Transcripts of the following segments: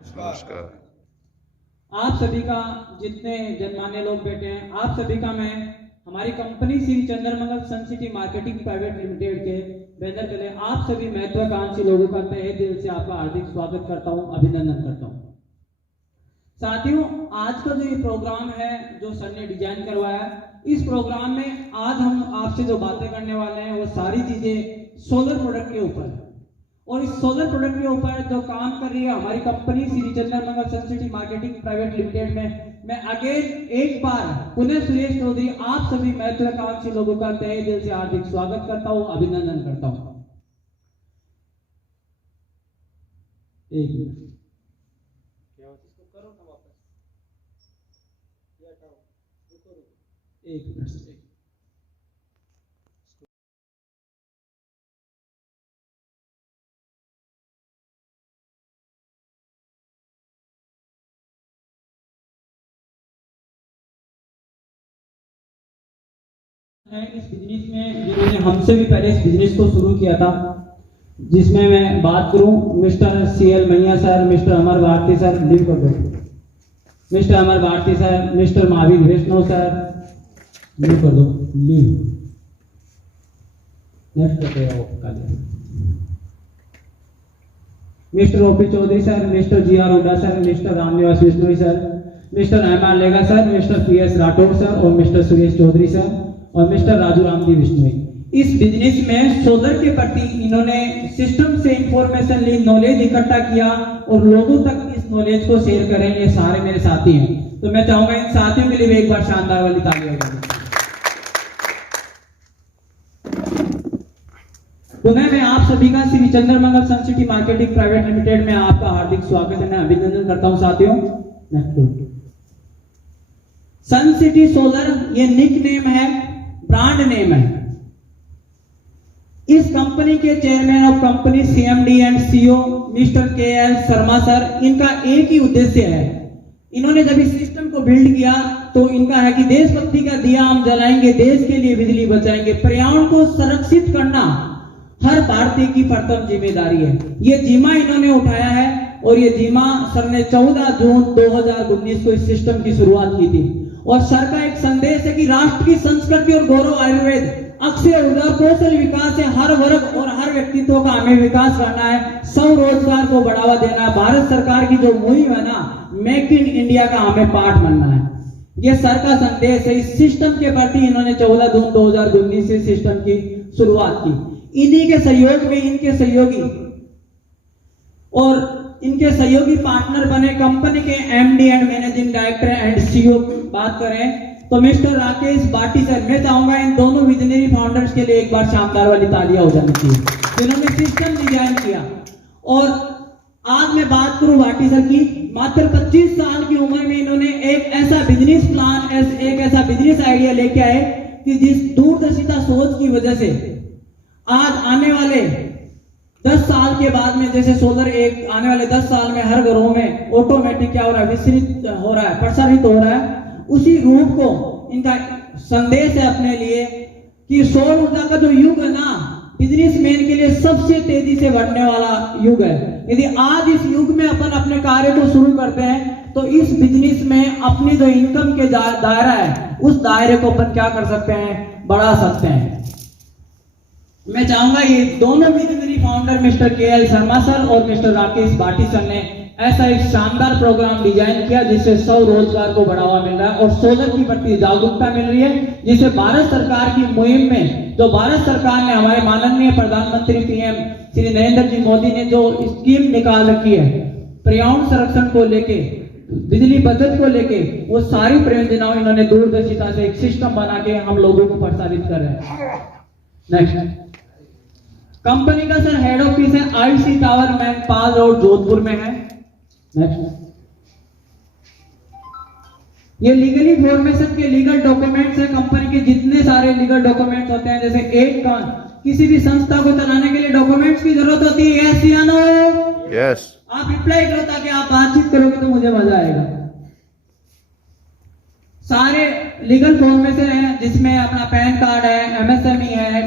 नमस्कार। आप सभी का, जितने जनमान्य लोग बैठे हैं, आप सभी का मैं हमारी कंपनी श्री चंद्रमंगल सन सिटी मार्केटिंग प्राइवेट लिमिटेड के बैनर तले आप सभी महत्वाकांक्षी लोगों का तहे दिल से आपका हार्दिक स्वागत करता हूं, अभिनंदन करता हूं। साथियों, आज का जो ये प्रोग्राम है जो सर ने डिजाइन करवाया, इस प्रोग्राम में आज हम आपसे जो बातें करने वाले हैं वो सारी चीजें सोलर प्रोडक्ट के ऊपर है। और इस सोलर प्रोडक्ट के ऊपर जो काम कर रही है हमारी कंपनी श्री चंद्रमंगल सन सिटी मार्केटिंग प्राइवेट लिमिटेड में मैं अगेन एक बार पुनः सुरेश चौधरी आप सभी महत्वाकांक्षी लोगों का तहे दिल से हार्दिक स्वागत करता हूं, अभिनंदन करता हूं। एक मिनट एक मिनट है इस बिजनेस में जिन्होंने हमसे भी पहले इस बिजनेस को शुरू किया था, जिसमें मैं बात करूं mister CL Maiya sir, mister Amar Bharati sir, leave कर दो, mister Amar Bharati sir, mister Mahavir Vaishnav sir, leave कर दो, लीव नेक्स्ट करते हैं, mister OP Chaudhary sir, mister G R Hooda sir, mister Ramniwas Vishnoi sir, mister M R Lega sir, mister P S Rathore sir और मिस्टर सुरेश चौधरी सर और mister Raju Ramji Vishnoi. इस business में सोलर के प्रति इन्होंने सिस्टम से इंफॉर्मेशन ली, नॉलेज इकट्ठा किया और लोगों तक इस नॉलेज को शेयर करें। ये सारे मेरे साथी हैं, तो मैं चाहूंगा इन साथियों के लिए एक बार शानदार वाली ताली बजाएं। पुनः मैं आप सभी का श्री चंद्रमंगल सन सिटी मार्केटिंग प्राइवेट लिमिटेड में आपका हार्दिक स्वागत है, अभिनंदन करता हूं साथियों। सन सिटी सोलर ये निक नेम है, ब्रांड नेम है। इस कंपनी के chairman of company CMD and CEO mister KL Sharma sir, इनका एक ही उद्देश्य है। इन्होंने जब इस सिस्टम को बिल्ड किया तो इनका है कि देशभक्ति का दिया हम जलाएंगे, देश के लिए बिजली बचाएंगे, पर्यावरण को संरक्षित करना हर भारतीय की प्रथम जिम्मेदारी है। ये जिम्मा इन्होंने उठाया है और ये जिम्मा सर ने 14 जून 2019 को इस सिस्टम की शुरुआत की थी। और सर का एक संदेश है कि राष्ट्र की संस्कृति और गौरव आयुर्वेद, अक्षय ऊर्जा, कौशल विकास से हर वर्ग और हर व्यक्तित्व का हमें विकास करना है, स्वरोजगार को बढ़ावा देना है। भारत सरकार की जो मुहिम है ना, मेक इन इंडिया का हमें पार्ट बनना है। ये सर का संदेश है। इस सिस्टम के प्रति इन्होंने 14 जून 2019 से सिस्टम की शुरुआत की। इन्हीं के सहयोग में इनके सहयोगी और इनके सहयोगी पार्टनर बने कंपनी के MD and managing director and CEO बात करें तो मिस्टर राकेश भाटी सर। मैं चाहूंगा इन दोनों विजनरी फाउंडर्स के लिए एक बार शानदार वाली तालियां हो जानी चाहिए, जिन्होंने सिस्टम डिजाइन किया। और आज मैं बात करूं भाटी सर की, मात्र 25 साल की उम्र में इन्होंने एक ऐसा बिजनेस प्लान, एक ऐसा बिजनेस आइडिया लेके आए कि जिस दूरदर्शिता सोच की वजह से आज आने वाले 10 साल के बाद में, जैसे सोलर एक आने वाले 10 साल में हर घरों में ऑटोमेटिक क्या हो रहा है, विस्तृत हो रहा है, प्रसारित हो रहा है, उसी रूप को इनका संदेश है अपने लिए कि सौर ऊर्जा का जो युग है ना, बिजनेसमैन के लिए सबसे तेजी से बढ़ने वाला युग है। यदि आज इस युग में अपन अपने कार्य को शुरू करते हैं तो इस बिजनेस में अपनी जो इनकम के दायरा है, उस दायरे को अपन क्या कर सकते हैं, बढ़ा सकते हैं। मैं चाहूंगा ये दोनों visionary founder mister KL Sharma sir और मिस्टर राकेश भाटी सर ने ऐसा एक शानदार प्रोग्राम डिजाइन किया जिससे स्वरोजगार को बढ़ावा मिल रहा है और सोलर की प्रति जागरूकता मिल रही है, जिसे भारत सरकार की मुहिम में, जो भारत सरकार ने हमारे माननीय प्रधानमंत्री पीएम श्री नरेंद्र जी मोदी ने जो स्कीम निकाल रखी है पर्यावरण संरक्षण को लेके, बिजली बचत को लेके, वो सारी परियोजनाओं इन्होंने दूरदर्शिता से एक सिस्टम बना के हम लोगों को प्रसारित कर रहे हैं। नेक्स्ट, कंपनी का सर हेड ऑफिस है IC tower Mainpal road Jodhpur में है। नेक्स्ट, ये लीगली फॉर्मेशन के लीगल डॉक्यूमेंट्स है। कंपनी के जितने सारे लीगल डॉक्यूमेंट्स होते हैं, जैसे एक किसी भी संस्था को चलाने के लिए डॉक्यूमेंट्स की जरूरत होती है, यस या नो? यस। आप रिप्लाई करो ताकि आप बातचीत करोगे तो मुझे मजा आएगा। सारे लीगल फॉर्मेशन है जिसमें अपना पैन कार्ड है, एमएसएमई है,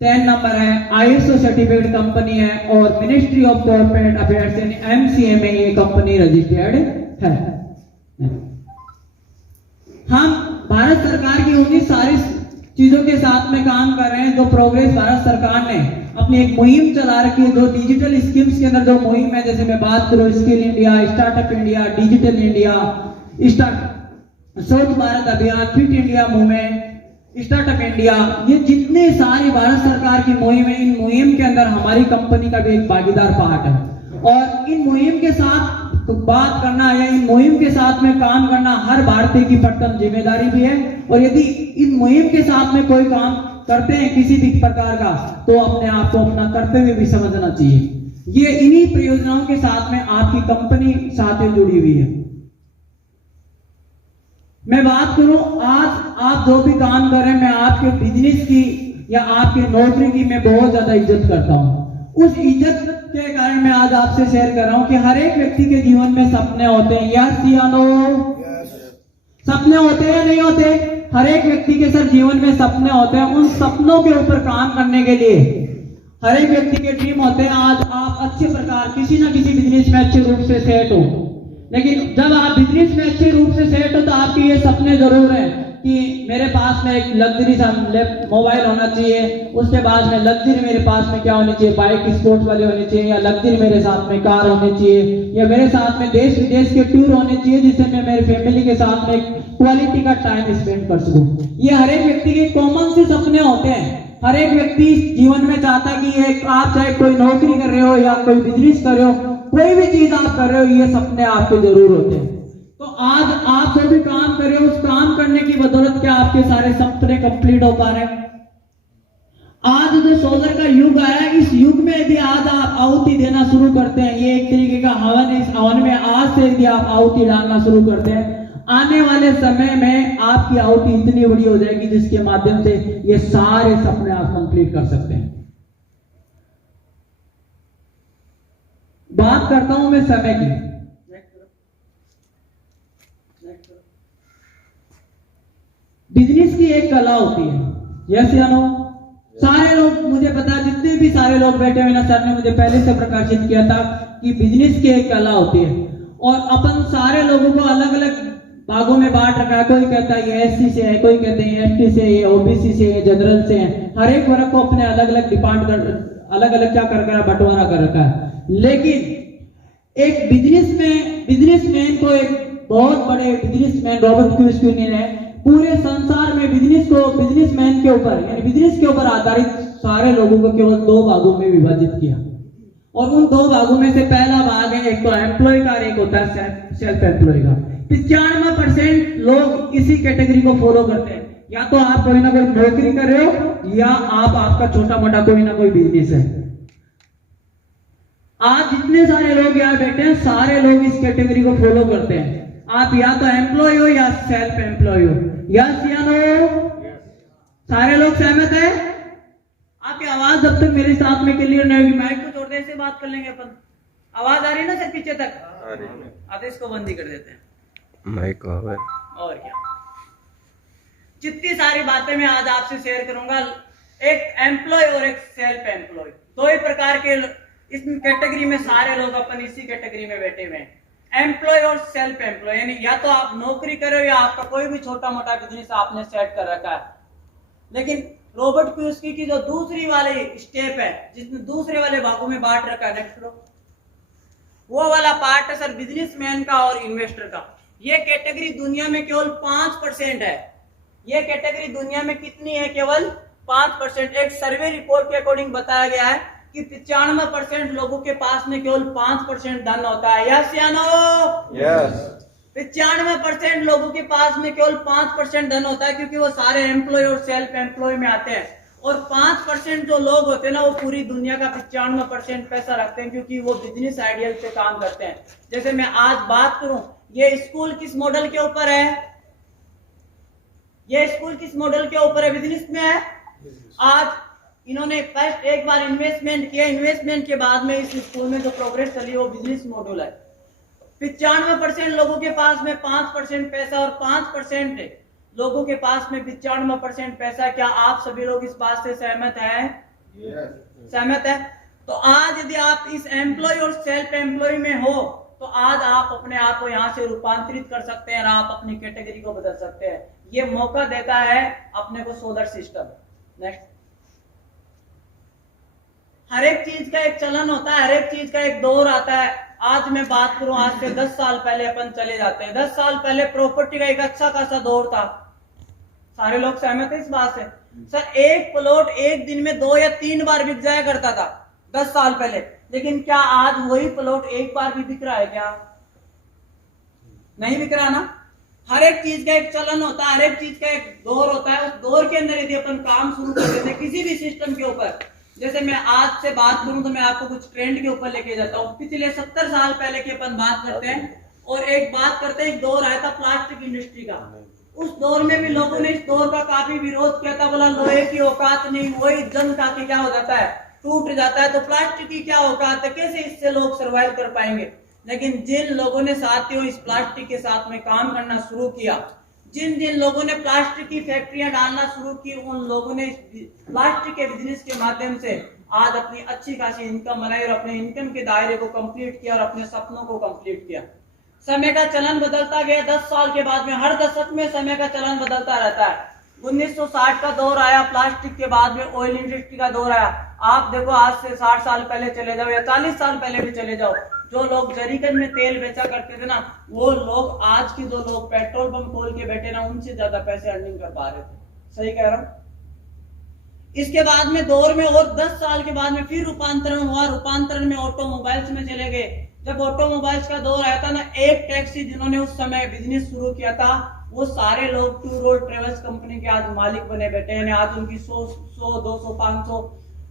10 नंबर है ISO सर्टिफिकेट कंपनी है और मिनिस्ट्री ऑफ कॉर्पोरेट अफेयर्स यानी MCA में ये कंपनी रजिस्टर्ड है। हम भारत सरकार की उन्हीं सारी चीजों के साथ में काम कर रहे हैं जो प्रोग्रेस भारत सरकार ने अपनी एक मुहिम चला रखी है, जो डिजिटल स्कीम्स के अंदर जो मुहिम है, जैसे मैं बात करूं skill India, startup India, digital India, स्वच्छ भारत अभियान, fit India movement, startup India, ये जितने सारी भारत सरकार की मुहिम है, इन मुहिम के अंदर हमारी कंपनी का भी एक भागीदार पार्ट है। और इन मुहिम के साथ तो बात करना या इन मुहिम के साथ में काम करना हर भारतीय की प्रथम जिम्मेदारी भी है। और यदि इन मुहिम के साथ में कोई काम करते हैं किसी भी प्रकार का, तो अपने आप को अपना कर्तव्य भी समझना चाहिए। ये इन्हीं परियोजनाओं के साथ में आपकी कंपनी साथ में जुड़ी हुई है। मैं बात करूं, आज आप जो भी काम कर रहे हैं, मैं आपके बिजनेस की या आपके नौकरी की मैं बहुत ज्यादा इज्जत करता हूं। उस इज्जत के कारण मैं आज आपसे शेयर कर रहा हूं कि हर एक व्यक्ति के जीवन में सपने होते हैं। यस या नो? सपने होते हैं या नहीं होते? हर एक व्यक्ति के सर जीवन में सपने होते हैं। उन सपनों के ऊपर काम करने के लिए हर एक व्यक्ति के ड्रीम होते हैं। आज आप अच्छे प्रकार किसी ना किसी बिजनेस में अच्छे रूप से सेट हो, लेकिन जब आप बिजनेस में अच्छे रूप से सेट हो तो आपके ये सपने जरूर हैं कि मेरे पास में एक लग्जरी सा मोबाइल होना चाहिए, उसके बाद में लग्जरी मेरे पास में क्या होनी चाहिए, बाइक स्पोर्ट्स वाली होनी चाहिए, या लग्जरी मेरे साथ में कार होनी चाहिए, या मेरे साथ में देश विदेश के टूर होने चाहिए जिससे मैं मेरे फैमिली के साथ में क्वालिटी का टाइम स्पेंड कर सकूं। ये हर एक व्यक्ति के कॉमन से सपने होते हैं। हर एक व्यक्ति जीवन में चाहता कि एक आप चाहे कोई नौकरी कर रहे हो या कोई बिजनेस कर रहे हो, कोई भी चीज आप कर रहे हो, ये सपने आपके जरूर होते हैं। तो आज आप जो भी काम कर रहे हो, उस काम करने की बदौलत क्या आपके सारे सपने कंप्लीट हो पा रहे हैं? आज जो सोलर का युग आया है, इस युग में यदि आज आप आहुति देना शुरू करते हैं, ये एक तरीके का हवन है, इस हवन में आज से यदि आप आहुति डालना शुरू करते हैं, आने वाले समय में आपकी आहुति इतनी बड़ी हो जाएगी जिसके माध्यम से ये सारे सपने आप कंप्लीट कर सकते हैं। बात करता हूं मैं समय की। बिजनेस की एक कला होती है, यस या नो? सारे लोग, मुझे पता है जितने भी सारे लोग बैठे हुए ना, सर ने मुझे पहले से प्रकाशित किया था कि बिजनेस की एक कला होती है। और अपन सारे लोगों को अलग अलग भागों में बांट रखा है। कोई कहता है ये SC से है, कोई कहते हैं ST से, ये OBC से, ये जनरल से है। हर एक वर्ग को अपने अलग अलग अलग अलग क्या कर बंटवारा कर रखा है। लेकिन एक बिजनेसमैन को, एक बहुत बड़े बिजनेसमैन रॉबर्ट कियोसाकी ने पूरे संसार में बिजनेसमैन के ऊपर यानी बिजनेस के ऊपर आधारित सारे लोगों को केवल 2 भागों में विभाजित किया। और उन 2 भागों में से पहला भाग है, एक तो एम्प्लॉय का, एक होता है सेल्फ एम्प्लॉय का। 95% लोग इसी कैटेगरी को फॉलो करते हैं। या तो आप कोई ना कोई नौकरी कर रहे हो, या आप आपका छोटा मोटा कोई ना कोई बिजनेस है। आज जितने सारे लोग यहाँ बैठे हैं, सारे लोग इस कैटेगरी को फॉलो करते हैं। आप या तो एम्प्लॉय हो या सेल्फ एम्प्लॉय हो, यस या नो? सारे लोग सहमत है? आपकी आवाज जब तक मेरे साथ में क्लियर नहीं होगी, माइक को छोड़ दे, से बात कर लेंगे अपन। आवाज आ रही है ना सर पीछे तक? अब इसको बंद ही कर देते हैं माइक। और क्या, जितनी सारी बातें मैं आज आपसे शेयर करूंगा, एक एम्प्लॉय और एक सेल्फ एम्प्लॉय, 2 ही प्रकार के इस कैटेगरी में सारे लोग अपन इसी कैटेगरी में बैठे हुए हैं। एम्प्लॉय और सेल्फ एम्प्लॉय, यानी या तो आप नौकरी कर रहे हो या आपका कोई भी छोटा मोटा बिजनेस आपने सेट कर रखा है। लेकिन रॉबर्ट कियोसाकी की जो दूसरी वाली स्टेप है, जिसमें दूसरे वाले भागों में बांट रखा है, नेक्स्ट करो, वो वाला पार्ट है सर बिजनेसमैन का और इन्वेस्टर का। ये कैटेगरी दुनिया में केवल 5% है। ये कैटेगरी दुनिया में कितनी है? केवल 5%। एक सर्वे रिपोर्ट के अकॉर्डिंग बताया गया है कि 95% लोगों के पास में केवल 5% धन होता है, यस या नो? यस। 95% लोगों के पास में केवल 5% धन होता है, क्योंकि वो सारे एम्प्लॉय और सेल्फ एम्प्लॉय में आते हैं। और 5% जो लोग होते हैं ना, वो पूरी दुनिया का 95% पैसा रखते हैं, क्योंकि वो बिजनेस आइडियल पे काम करते हैं। जैसे मैं आज बात करूं, ये स्कूल किस मॉडल के ऊपर है? ये स्कूल किस मॉडल के ऊपर है? बिजनेस में है। आज इन्होंने फर्स्ट एक बार इन्वेस्टमेंट किया, इन्वेस्टमेंट के बाद में इस स्कूल में जो प्रोग्रेस चली वो बिजनेस मॉड्यूल है। 95% लोगों के पास में 5% पैसा और 5% लोगों के पास में 95% पैसा। क्या आप सभी लोग इस बात से सहमत हैं सहमत है? तो आज यदि आप इस एम्प्लॉय और सेल्फ एम्प्लॉय में हो तो आज आप अपने आप को यहाँ से रूपांतरित कर सकते हैं और आप अपनी कैटेगरी को बदल सकते हैं। ये मौका देता है अपने को सोलर सिस्टम। नेक्स्ट, हर एक चीज का एक चलन होता है, हर एक चीज का एक दौर आता है। आज मैं बात करूं, आज से 10 साल पहले अपन चले जाते हैं। 10 साल पहले प्रॉपर्टी का एक अच्छा खासा दौर था। सारे लोग सहमत है इस बात से? सर, एक प्लॉट एक दिन में 2 या 3 बार बिक जाया करता था 10 साल पहले, लेकिन क्या आज वही प्लॉट एक बार भी बिक रहा है? क्या नहीं बिक रहा ना? हर एक चीज का एक चलन होता है, हर एक चीज का एक दौर होता है। उस दौर के अंदर यदि अपन काम शुरू कर देते हैं किसी भी सिस्टम के ऊपर, जैसे मैं आज से बात करूं तो मैं आपको कुछ ट्रेंड के ऊपर लेके जाता हूं। पिछले 70 साल पहले की अपन बात करते हैं और एक बात करते हैं, एक दौर आया था प्लास्टिक इंडस्ट्री का। उस दौर में भी लोगों ने इस दौर का काफी विरोध किया था, बोला लोहे की औकात नहीं, वही जंग खा के क्या हो जाता है, टूट जाता है, तो प्लास्टिक की क्या औकात है, कैसे इससे लोग सर्वाइव कर पाएंगे। लेकिन जिन लोगों ने साथियों इस प्लास्टिक के साथ में काम करना शुरू किया, जिन जिन लोगों ने प्लास्टिक की फैक्ट्रियां डालना शुरू की, उन लोगों ने प्लास्टिक के बिजनेस के माध्यम से आज अपनी अच्छी खासी इनकम बनाई और अपने इनकम के दायरे को कंप्लीट किया और अपने सपनों को कंप्लीट किया। समय का चलन बदलता गया। 10 साल के बाद में हर दशक में समय का चलन बदलता रहता है। 1960 का दौर आया, प्लास्टिक के बाद में ऑयल इंडस्ट्री का दौर आया। आप देखो, आज से 60 साल पहले चले जाओ या 40 साल पहले भी चले जाओ, जो लोग जरीकन में तेल बेचा करते थे ना, वो लोग आज के जो लोग पेट्रोल पंप खोल के बैठे ना, उनसे ज्यादा पैसे अर्निंग कर पा रहे थे। सही कह रहा हूं? इसके बाद में दौर में और 10 साल के बाद में फिर रूपांतरण हुआ। रूपांतरण में ऑटोमोबाइल्स में चले गए। जब ऑटोमोबाइल्स का दौर आया था ना, एक टैक्सी जिन्होंने उस समय बिजनेस शुरू किया था, वो सारे लोग टूर और ट्रेवल्स कंपनी के आज मालिक बने बैठे हैं। आज उनकी 100, 200, 500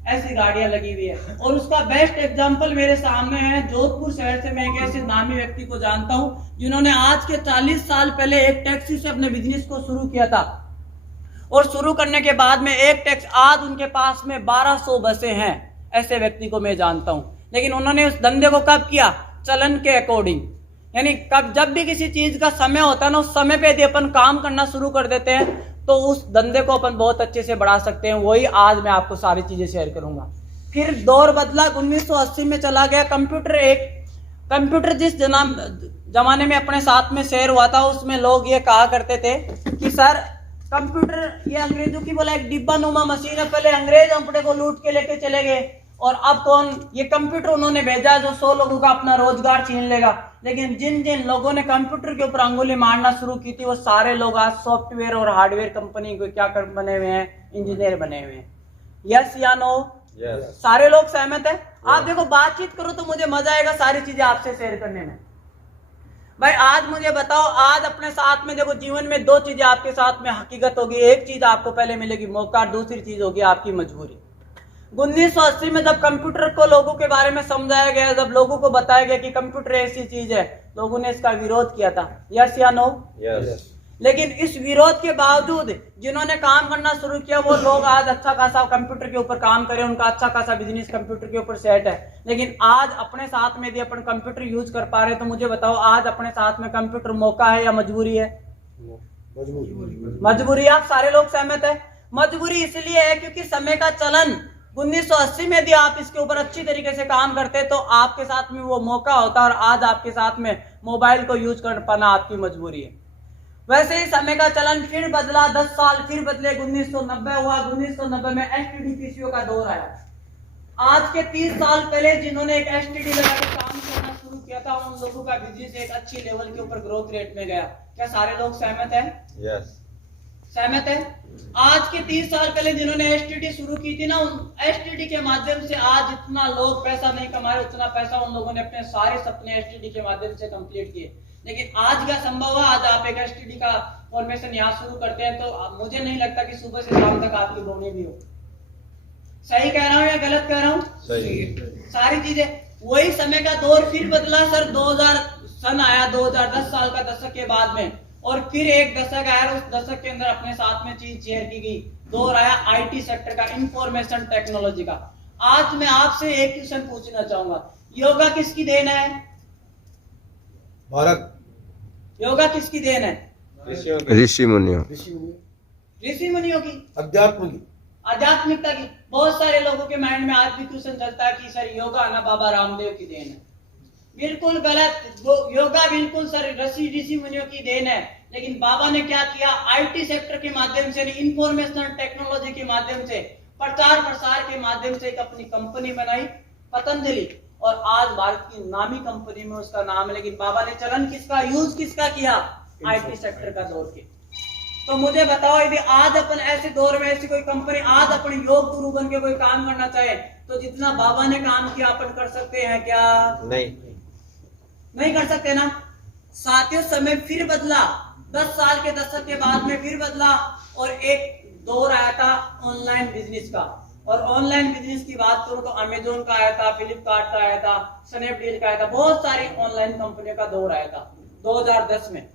ऐसी गाड़ियां लगी हुई है। और उसका बेस्ट एग्जांपल मेरे सामने है। जोधपुर शहर से मैं एक ऐसे नामी व्यक्ति को जानता हूं जिन्होंने आज के 40 साल पहले एक टैक्सी से अपने बिजनेस को शुरू किया था, और शुरू करने के बाद में एक टैक्सी, आज उनके पास में 1200 बसें हैं। ऐसे व्यक्ति को मैं जानता हूं। लेकिन उन्होंने उस धंधे को कब किया? चलन के अकॉर्डिंग। यानी कब, जब भी किसी चीज का समय होता है ना, उस समय पे यदि अपन काम करना शुरू कर देते हैं तो उस धंधे को अपन बहुत अच्छे से बढ़ा सकते हैं। वही आज मैं आपको सारी चीजें शेयर करूंगा। फिर दौर बदला, 1980 में चला गया। कंप्यूटर जिस जमाने में अपने साथ में शेयर हुआ था, उसमें लोग ये कहा करते थे कि सर कंप्यूटर ये अंग्रेजों की बोला एक डिब्बा नुमा मशीन है। पहले अंग्रेज अपने को लूट के लेके चले गए और अब कौन, ये कंप्यूटर उन्होंने भेजा जो 100 लोगों का अपना रोजगार छीन लेगा। लेकिन जिन जिन लोगों ने कंप्यूटर के ऊपर अंगुली मारना शुरू की थी, वो सारे लोग आज सॉफ्टवेयर और हार्डवेयर कंपनी को क्या बने हुए हैं, इंजीनियर बने हुए हैं। यस या नो? सारे लोग सहमत है? आप देखो, बातचीत करो तो मुझे मजा आएगा सारी चीजें आपसे शेयर करने में। भाई आज मुझे बताओ, आज अपने साथ में देखो, जीवन में 2 चीजें आपके साथ में हकीकत होगी। एक चीज आपको पहले मिलेगी मौका, दूसरी चीज होगी आपकी मजबूरी। 1980 में जब कंप्यूटर को लोगों के बारे में समझाया गया, जब लोगों को बताया गया कि कंप्यूटर ऐसी चीज है, लोगों ने इसका विरोध किया था। यस या नो? यस। लेकिन इस विरोध के बावजूद जिन्होंने काम करना शुरू किया, वो लोग आज अच्छा खासा कंप्यूटर के ऊपर काम करें, उनका अच्छा खासा बिजनेस कंप्यूटर के ऊपर सेट है। लेकिन आज अपने साथ में यदि अपन कंप्यूटर यूज कर पा रहे हैं, तो मुझे बताओ, आज अपने साथ में कंप्यूटर मौका है या मजबूरी है? मजबूरी। आप सारे लोग सहमत है? मजबूरी इसलिए है क्योंकि समय का चलन 1980 में यदि आप इसके ऊपर अच्छी तरीके से काम करते तो आपके साथ में वो मौका होता, और आज आपके साथ में मोबाइल को यूज कर पाना आपकी मजबूरी है। वैसे ही समय का चलन फिर बदला, 10 साल फिर बदले। 1990 हुआ। 1990 में एसटीडी पीसीओ का दौर आया। आज के 30 साल पहले जिन्होंने एक एसटीडी लगा के काम करना शुरू किया था, उन लोगों का बिजनेस एक अच्छी लेवल के ऊपर ग्रोथ रेट में गया। क्या सारे लोग सहमत है? यस। सहमत है? आज के 30 साल पहले जिन्होंने एसटीडी शुरू की थी ना, एसटीडी के माध्यम से आज जितना लोग पैसा नहीं कमाए, उतना पैसा उन लोगों ने अपने सारे सपने एसटीडी के माध्यम से कंप्लीट किए। लेकिन आज क्या संभव है? आज आप एक एसटीडी का फॉर्मेशन यहाँ शुरू करते हैं तो मुझे नहीं लगता कि सुबह से शाम तक आपकी बोनी भी हो। सही कह रहा हूँ या गलत कह रहा हूँ? सही। सारी चीजें वही। समय का दौर फिर बदला सर। 2000 सन आया, 2010 साल का दशक के बाद में, और फिर एक दशक आया। उस दशक के अंदर अपने साथ में चीज शेयर की गई। दौर आया आईटी सेक्टर का, इंफॉर्मेशन टेक्नोलॉजी का। आज मैं आपसे एक क्वेश्चन पूछना चाहूंगा, योगा किसकी देन है? भारत। योगा किसकी देन है? ऋषि मुनियों। ऋषि मुनियों की, अध्यात्म की। आध्यात्मिकता की बहुत सारे लोगों के माइंड में आज भी क्वेश्चन चलता है कि सर योगा ना बाबा रामदेव की देन है। बिल्कुल गलत। योगा बिल्कुल सर ऋषि मुनियों की देन है, लेकिन बाबा ने क्या किया, आईटी सेक्टर के माध्यम से, इंफॉर्मेशनल टेक्नोलॉजी के माध्यम से, प्रचार प्रसार के माध्यम से एक अपनी कंपनी बनाई पतंजलि, और आज भारत की नामी कंपनी में उसका नाम है। लेकिन बाबा ने चलन किसका, यूज किसका किया, आईटी सेक्टर का दौर के। तो मुझे बताओ, यदि आज अपन ऐसे दौर में ऐसी कोई कंपनी आज अपने योग गुरु बन के कोई काम करना चाहे, तो जितना बाबा ने काम किया अपन कर सकते हैं क्या? नहीं कर सकते ना। साथियों, समय फिर बदला, 10 साल के दशक के बाद में फिर बदला, और एक दौर आया था ऑनलाइन बिजनेस का। और ऑनलाइन बिजनेस की बात करूं तो अमेजोन का आया था, फ्लिपकार्ट का आया था, स्नैपडील का आया था, बहुत सारी ऑनलाइन कंपनियों का दौर आया था 2010 में।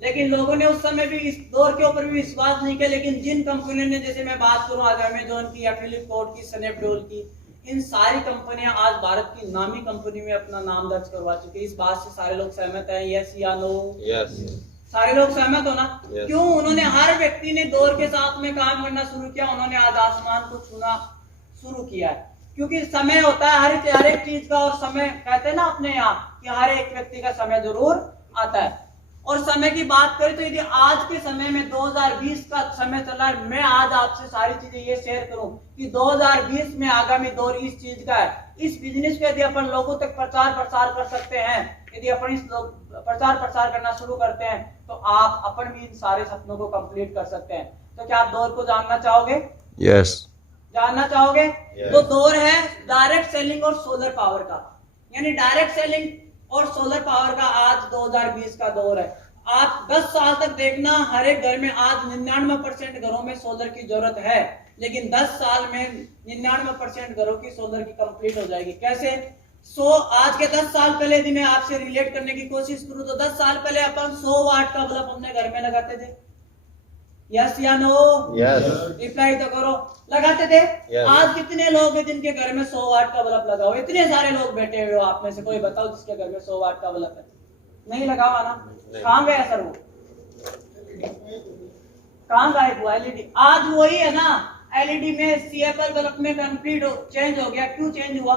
लेकिन लोगों ने उस समय भी इस दौर के ऊपर भी विश्वास नहीं किया। लेकिन जिन कंपनियों ने, जैसे मैं बात करूं आज अमेजोन की या फ्लिपकार्ट की, स्नैपडील की, इन सारी कंपनियां आज भारत की नामी कंपनी में अपना नाम दर्ज करवा चुकी है। इस बात से सारे लोग सहमत हैं? यस या नो? यस। सारे लोग सहमत हो ना? yes. क्यों? उन्होंने, हर व्यक्ति ने दौर के साथ में काम करना शुरू किया, उन्होंने आज आसमान को छूना शुरू किया है। क्योंकि समय होता है हर एक चीज का, और समय कहते हैं ना अपने यहाँ कि हर एक व्यक्ति का समय जरूर आता है। और समय की बात करें तो यदि आज के समय में 2020 का समय चल रहा है, मैं आज आपसे सारी चीजें ये शेयर करूं कि 2020 में आगामी दौर इस चीज का है। इस बिजनेस को यदि अपन लोगों तक प्रचार प्रसार कर सकते हैं, यदि अपन इस प्रचार प्रसार करना शुरू करते हैं, तो आप अपन भी इन सारे सपनों को कंप्लीट कर सकते हैं। तो क्या आप दौर को जानना चाहोगे? यस। जानना चाहोगे? तो दौर है डायरेक्ट सेलिंग और सोलर पावर का, यानी डायरेक्ट सेलिंग और सोलर पावर का आज 2020 का दौर है। आप 10 साल तक देखना, हर एक घर में आज 99% घरों में सोलर की जरूरत है, लेकिन 10 साल में 99% घरों की सोलर की कंप्लीट हो जाएगी। कैसे? आज के 10 साल पहले यदि मैं आपसे रिलेट करने की कोशिश करूं तो 10 साल पहले अपन 100 वाट का बल्ब अपने घर में लगाते थे। यस या नो? यस। रिप्लाई तो करो। लगाते थे? yes. आज कितने लोग हैं जिनके घर में 100 वाट का बल्ब लगा हुआ? इतने सारे लोग बैठे हुए हो, आप में से कोई बताओ जिसके घर में 100 वाट का बल्ब है? नहीं लगा हुआ ना? कहां गया सर वो? कहां गायब हुआ एलईडी? आज वही है ना, एलईडी में सीएफएल बल्ब में कंप्लीट चेंज हो गया। क्यों चेंज हुआ?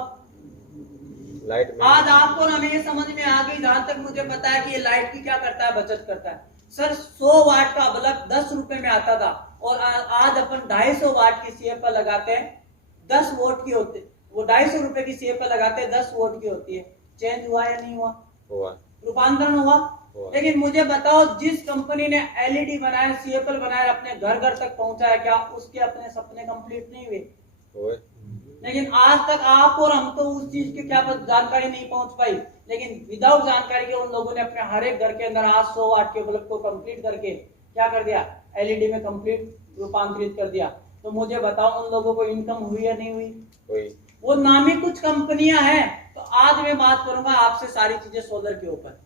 लाइट में। आज आपको ना ये समझ में आ गई, जहां तक मुझे पता है कि ये लाइट की क्या करता है, बचत करता है। सर 100 वाट का बल्ब 10 रुपए में आता था, और आज अपन 250 वाट की सीएफएल लगाते हैं, 10 वोल्ट की होती है। वो 250 रुपए की सीएफएल लगाते हैं, 10 वोल्ट की होती है। चेंज हुआ या नहीं हुआ? रूपांतरण हुआ। लेकिन मुझे बताओ, जिस कंपनी ने एलईडी बनाया, सीएफएल बनाया, अपने घर घर तक पहुंचाया, क्या उसके अपने सपने कंप्लीट नहीं हुए? लेकिन आज तक आप और हम तो उस चीज की क्या जानकारी नहीं पहुंच पाई। लेकिन विदाउट जानकारी के उन लोगों ने अपने हर एक घर के अंदर आज 100 वाट के बल्ब को कंप्लीट करके क्या कर दिया, एलईडी में कंप्लीट रूपांतरित कर दिया। तो मुझे बताओ, उन लोगों को इनकम हुई या नहीं हुई? वो नामी कुछ कंपनियां हैं। तो आज मैं बात करूंगा आपसे सारी चीजें सोलर के ऊपर।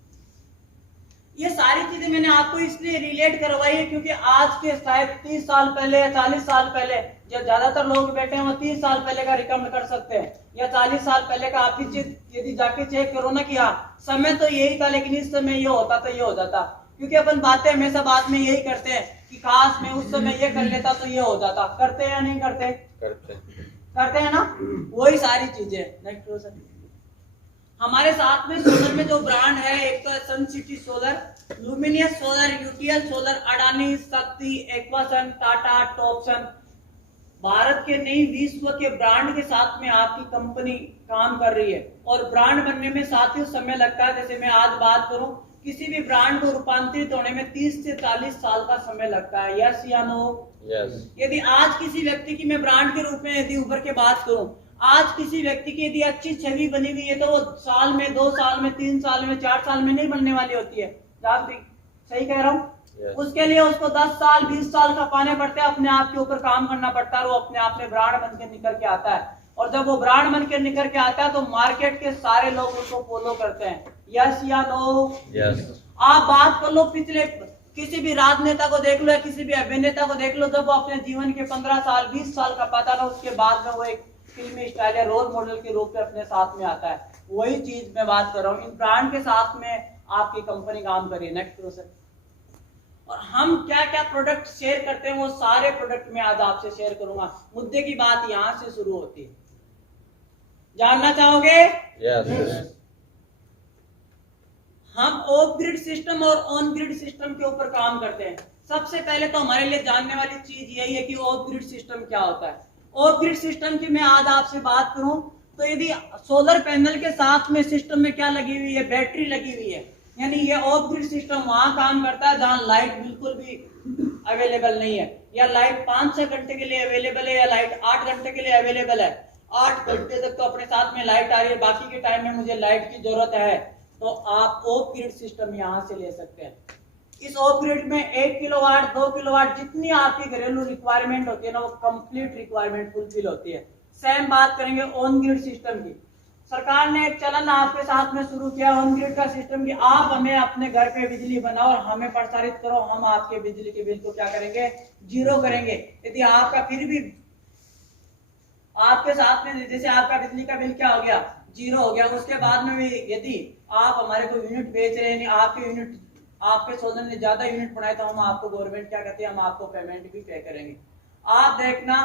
ये सारी चीजें मैंने आपको इसलिए रिलेट करवाई है क्योंकि आज के शायद 30 साल पहले या 40 साल पहले, जो ज्यादातर लोग बैठे हैं वो 30 साल पहले का रिकमेंड कर सकते हैं, या 40 साल पहले का आप यदि जाके चेक करो ना कि हाँ समय तो यही था, लेकिन इस समय ये होता तो ये हो जाता। क्योंकि अपन बातें हमेशा बाद में यही करते हैं कि काश मैं उस समय ये कर लेता तो ये हो जाता। करते हैं या नहीं करते? करते हैं ना। वही सारी चीजें। नेक्स्ट हमारे साथ में सोलर में जो ब्रांड है, एक तो Sun City Solar, Luminous Solar, UTL Solar, Adani, Shakti, Aquasun, Tata, Topsin, Bharat के नहीं विश्व के ब्रांड के साथ में आपकी कंपनी काम कर रही है। और ब्रांड बनने में साथियों समय लगता है। जैसे मैं आज बात करूं, किसी भी ब्रांड को रूपांतरित होने में 30 से 40 साल का समय लगता है। यस या नो? यस। यदि आज किसी व्यक्ति की मैं ब्रांड के रूप में यदि उभर के बात करूं, आज किसी व्यक्ति की यदि अच्छी छवि बनी हुई है तो वो साल में, 2 साल में, 3 साल में, 4 साल में नहीं बनने वाली होती है। सही कह रहा हूँ? yes. उसके लिए उसको 10 साल 20 साल का पाने पड़ते हैं, अपने आप के ऊपर काम करना पड़ता है, वो अपने आप में ब्रांड बन के निकल के आता है। और जब वो ब्रांड बन के निकल के आता है तो मार्केट के सारे लोग उसको फॉलो करते हैं। यस या नो? यस। आप बात कर लो, पिछले किसी भी राजनेता को देख लो या किसी भी अभिनेता को देख लो, जब वो अपने जीवन के 15 साल 20 साल का पाता ना, उसके बाद में वो एक फिल्मी स्टाइल या रोल मॉडल के रूप में अपने साथ में आता है। वही चीज मैं बात कर रहा हूँ, इन ब्रांड के साथ में आपकी कंपनी काम करिए। Next question. और हम क्या क्या प्रोडक्ट शेयर करते हैं वो सारे प्रोडक्ट मैं आज आपसे शेयर करूंगा। मुद्दे की बात यहां से शुरू होती है, जानना चाहोगे? Yes. हम ऑफ ग्रिड सिस्टम और ऑन ग्रिड सिस्टम के ऊपर काम करते हैं। सबसे पहले तो हमारे लिए जानने वाली चीज यही है कि ऑफ ग्रिड सिस्टम क्या होता है। ऑफ ग्रिड सिस्टम की मैं आज आपसे बात करूं तो यदि सोलर पैनल के साथ में सिस्टम में क्या लगी हुई है, बैटरी लगी हुई है, यानी ये ऑफ ग्रिड सिस्टम वहां काम करता है जहां लाइट बिल्कुल भी अवेलेबल नहीं है, या लाइट 5-6 घंटे के लिए अवेलेबल है, या लाइट 8 घंटे के लिए अवेलेबल है। 8 घंटे तक तो अपने साथ में लाइट आ रही है, बाकी के टाइम में मुझे लाइट की जरूरत है, तो आप ऑफ ग्रिड सिस्टम यहां से ले सकते हैं। इस ऑफ ग्रिड में 1 किलोवाट 2 किलोवाट जितनी आपकी घरेलू रिक्वायरमेंट होती है ना, वो कंप्लीट रिक्वायरमेंट फुलफिल होती है। सेम बात करेंगे ऑन ग्रिड सिस्टम की। सरकार ने एक चलन आपके साथ में शुरू किया ऑन ग्रिड का सिस्टम की, आप हमें अपने घर पे बिजली बनाओ और हमें प्रसारित करो, हम आपके बिजली के बिल को क्या करेंगे, जीरो करेंगे। यदि आपका फिर भी आपके साथ में जैसे आपका बिजली का बिल क्या हो गया, जीरो हो गया, उसके बाद में भी यदि आप हमारे को यूनिट बेच रहे हैं, आपके यूनिट आपके सोलर ने ज्यादा यूनिट बनाए, तो हम आपको गवर्नमेंट क्या कहते हैं, हम आपको पेमेंट भी पे करेंगे। आप देखना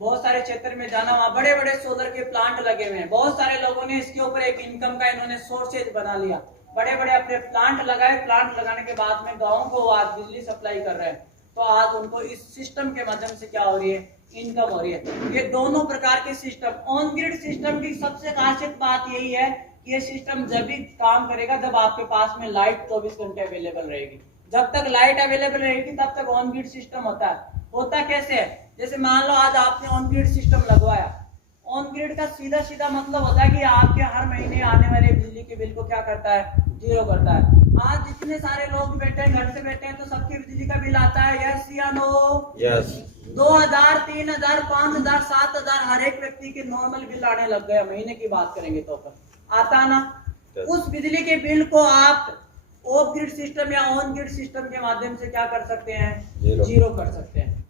बहुत सारे क्षेत्र में जाना, वहां बड़े बड़े सोलर के प्लांट लगे हुए हैं। बहुत सारे लोगों ने इसके ऊपर एक इनकम का इन्होंने सोर्सेज बना लिया, बड़े बड़े अपने प्लांट लगाए, प्लांट लगाने के बाद में गाँव को आज बिजली सप्लाई कर रहे हैं, तो आज उनको इस सिस्टम के माध्यम से क्या हो रही है, इनकम हो रही है। ये दोनों प्रकार के सिस्टम, ऑन ग्रिड सिस्टम की सबसे खासियत बात यही है कि ये सिस्टम जब भी काम करेगा जब आपके पास में लाइट 24 घंटे अवेलेबल रहेगी। जब तक लाइट अवेलेबल रहेगी तब तक ऑन ग्रिड सिस्टम होता है। होता कैसे है, जैसे मान लो आज आपने ऑन ग्रिड सिस्टम लगवाया, ऑन ग्रिड का सीधा सीधा मतलब होता है कि आपके हर महीने आने वाले बिजली के बिल को क्या करता है, जीरो करता है। आज जितने सारे लोग बैठे हैं, घर से बैठे हैं, तो सबकी बिजली का बिल आता है, यस या नो? Yes. 2000, 3000, 5000, 7000 हर एक व्यक्ति के नॉर्मल बिल आने लग गए। महीने की बात करेंगे तो आता ना। Yes. उस बिजली के बिल को आप ऑफ ग्रिड सिस्टम या ऑन ग्रिड सिस्टम के माध्यम से क्या कर सकते हैं, जीरो कर सकते हैं।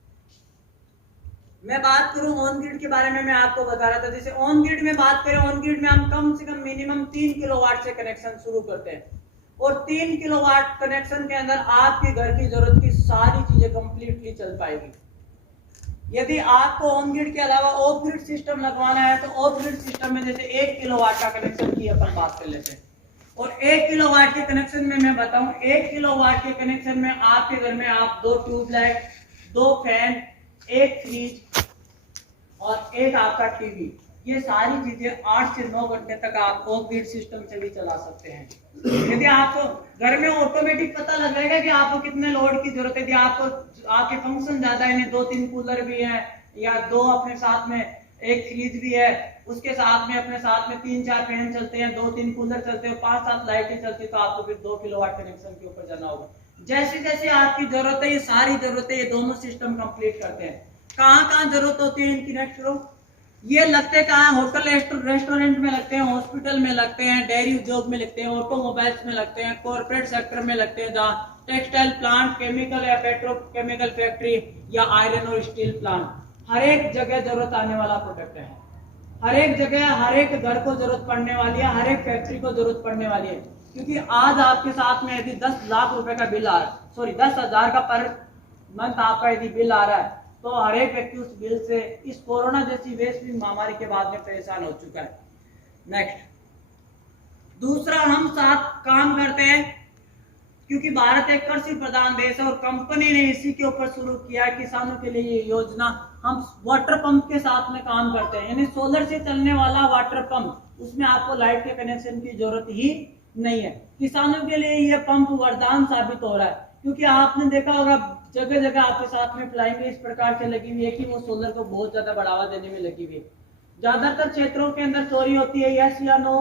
मैं बात करूं ऑन ग्रिड के बारे में, मैं आपको बता रहा था, जैसे ऑन ग्रिड में बात करें, ऑन ग्रिड में हम कम से कम मिनिमम 3 किलोवाट से कनेक्शन शुरू करते हैं, और 3 किलोवाट कनेक्शन के अंदर आपके घर की जरूरत की सारी चीजें कंप्लीटली चल पाएगी। यदि आपको ऑन ग्रिड के अलावा ऑफ ग्रिड सिस्टम लगवाना है, तो ऑफ ग्रिड सिस्टम में जैसे 1 किलोवाट का कनेक्शन की अपन बात कर लेते हैं, और 1 किलोवाट के कनेक्शन में मैं बताऊं, 1 किलोवाट के कनेक्शन में आपके घर में आप 2 ट्यूबलाइट, 2 फैन, 1 फ्रिज और 1 आपका टीवी, ये सारी चीजें 8 से 9 घंटे तक आप ऑफ ग्रिड सिस्टम से भी चला सकते हैं। यदि आपको घर में ऑटोमेटिक पता लग जाएगा कि आपको कितने लोड की जरूरत है, यदि आपको आपके फंक्शन ज्यादा है, 2-3 कूलर भी हैं, या 2 अपने साथ में 1 फ्रिज भी है, उसके साथ में अपने साथ में 3-4 फैन चलते हैं, 2-3 कूलर चलते हैं, 5-7 लाइटें चलती है, तो आपको फिर 2 किलोवाट कनेक्शन के ऊपर जाना होगा। जैसे जैसे आपकी जरूरत है, ये सारी जरूरतें ये दोनों सिस्टम कंप्लीट करते हैं। कहाँ जरूरत होती है इनकी, नेक्स्ट रो, ये लगते कहाँ, होटल रेस्टोरेंट में लगते हैं, हॉस्पिटल में लगते हैं, डेयरी उद्योग में लगते हैं, ऑटोमोबाइल्स में लगते हैं, कॉर्पोरेट सेक्टर में लगते हैं, जहाँ टेक्सटाइल प्लांट, केमिकल या पेट्रोकेमिकल फैक्ट्री या आयरन और स्टील प्लांट, हर एक जगह जरूरत आने वाला प्रोडक्ट है। हर एक जगह हर एक घर को जरूरत पड़ने वाली है, हर एक फैक्ट्री को जरूरत पड़ने वाली है। क्योंकि आज आपके साथ में यदि 10 लाख रुपए का बिल आ रहा है, सॉरी 10,000 का पर मंथ आपका यदि बिल आ रहा है, तो हर एक व्यक्ति उस बिल से इस कोरोना जैसी वैश्विक महामारी के बाद में परेशान हो चुका है। नेक्स्ट, दूसरा, हम साथ काम करते हैं क्योंकि भारत एक कृषि प्रधान देश है और कंपनी ने इसी के ऊपर शुरू किया किसानों के लिए ये योजना। हम वाटर पंप के साथ में काम करते हैं, यानी सोलर से चलने वाला वाटर पंप, उसमें आपको लाइट के कनेक्शन की जरूरत ही नहीं है। किसानों के लिए ये पंप वरदान साबित हो रहा है, क्योंकि आपने देखा होगा जगह जगह आपके साथ में फ्लाइंग इस प्रकार से लगी हुई है कि वो सोलर को बहुत ज्यादा बढ़ावा देने में लगी हुई है। ज्यादातर क्षेत्रों के अंदर चोरी होती है, यस या नो?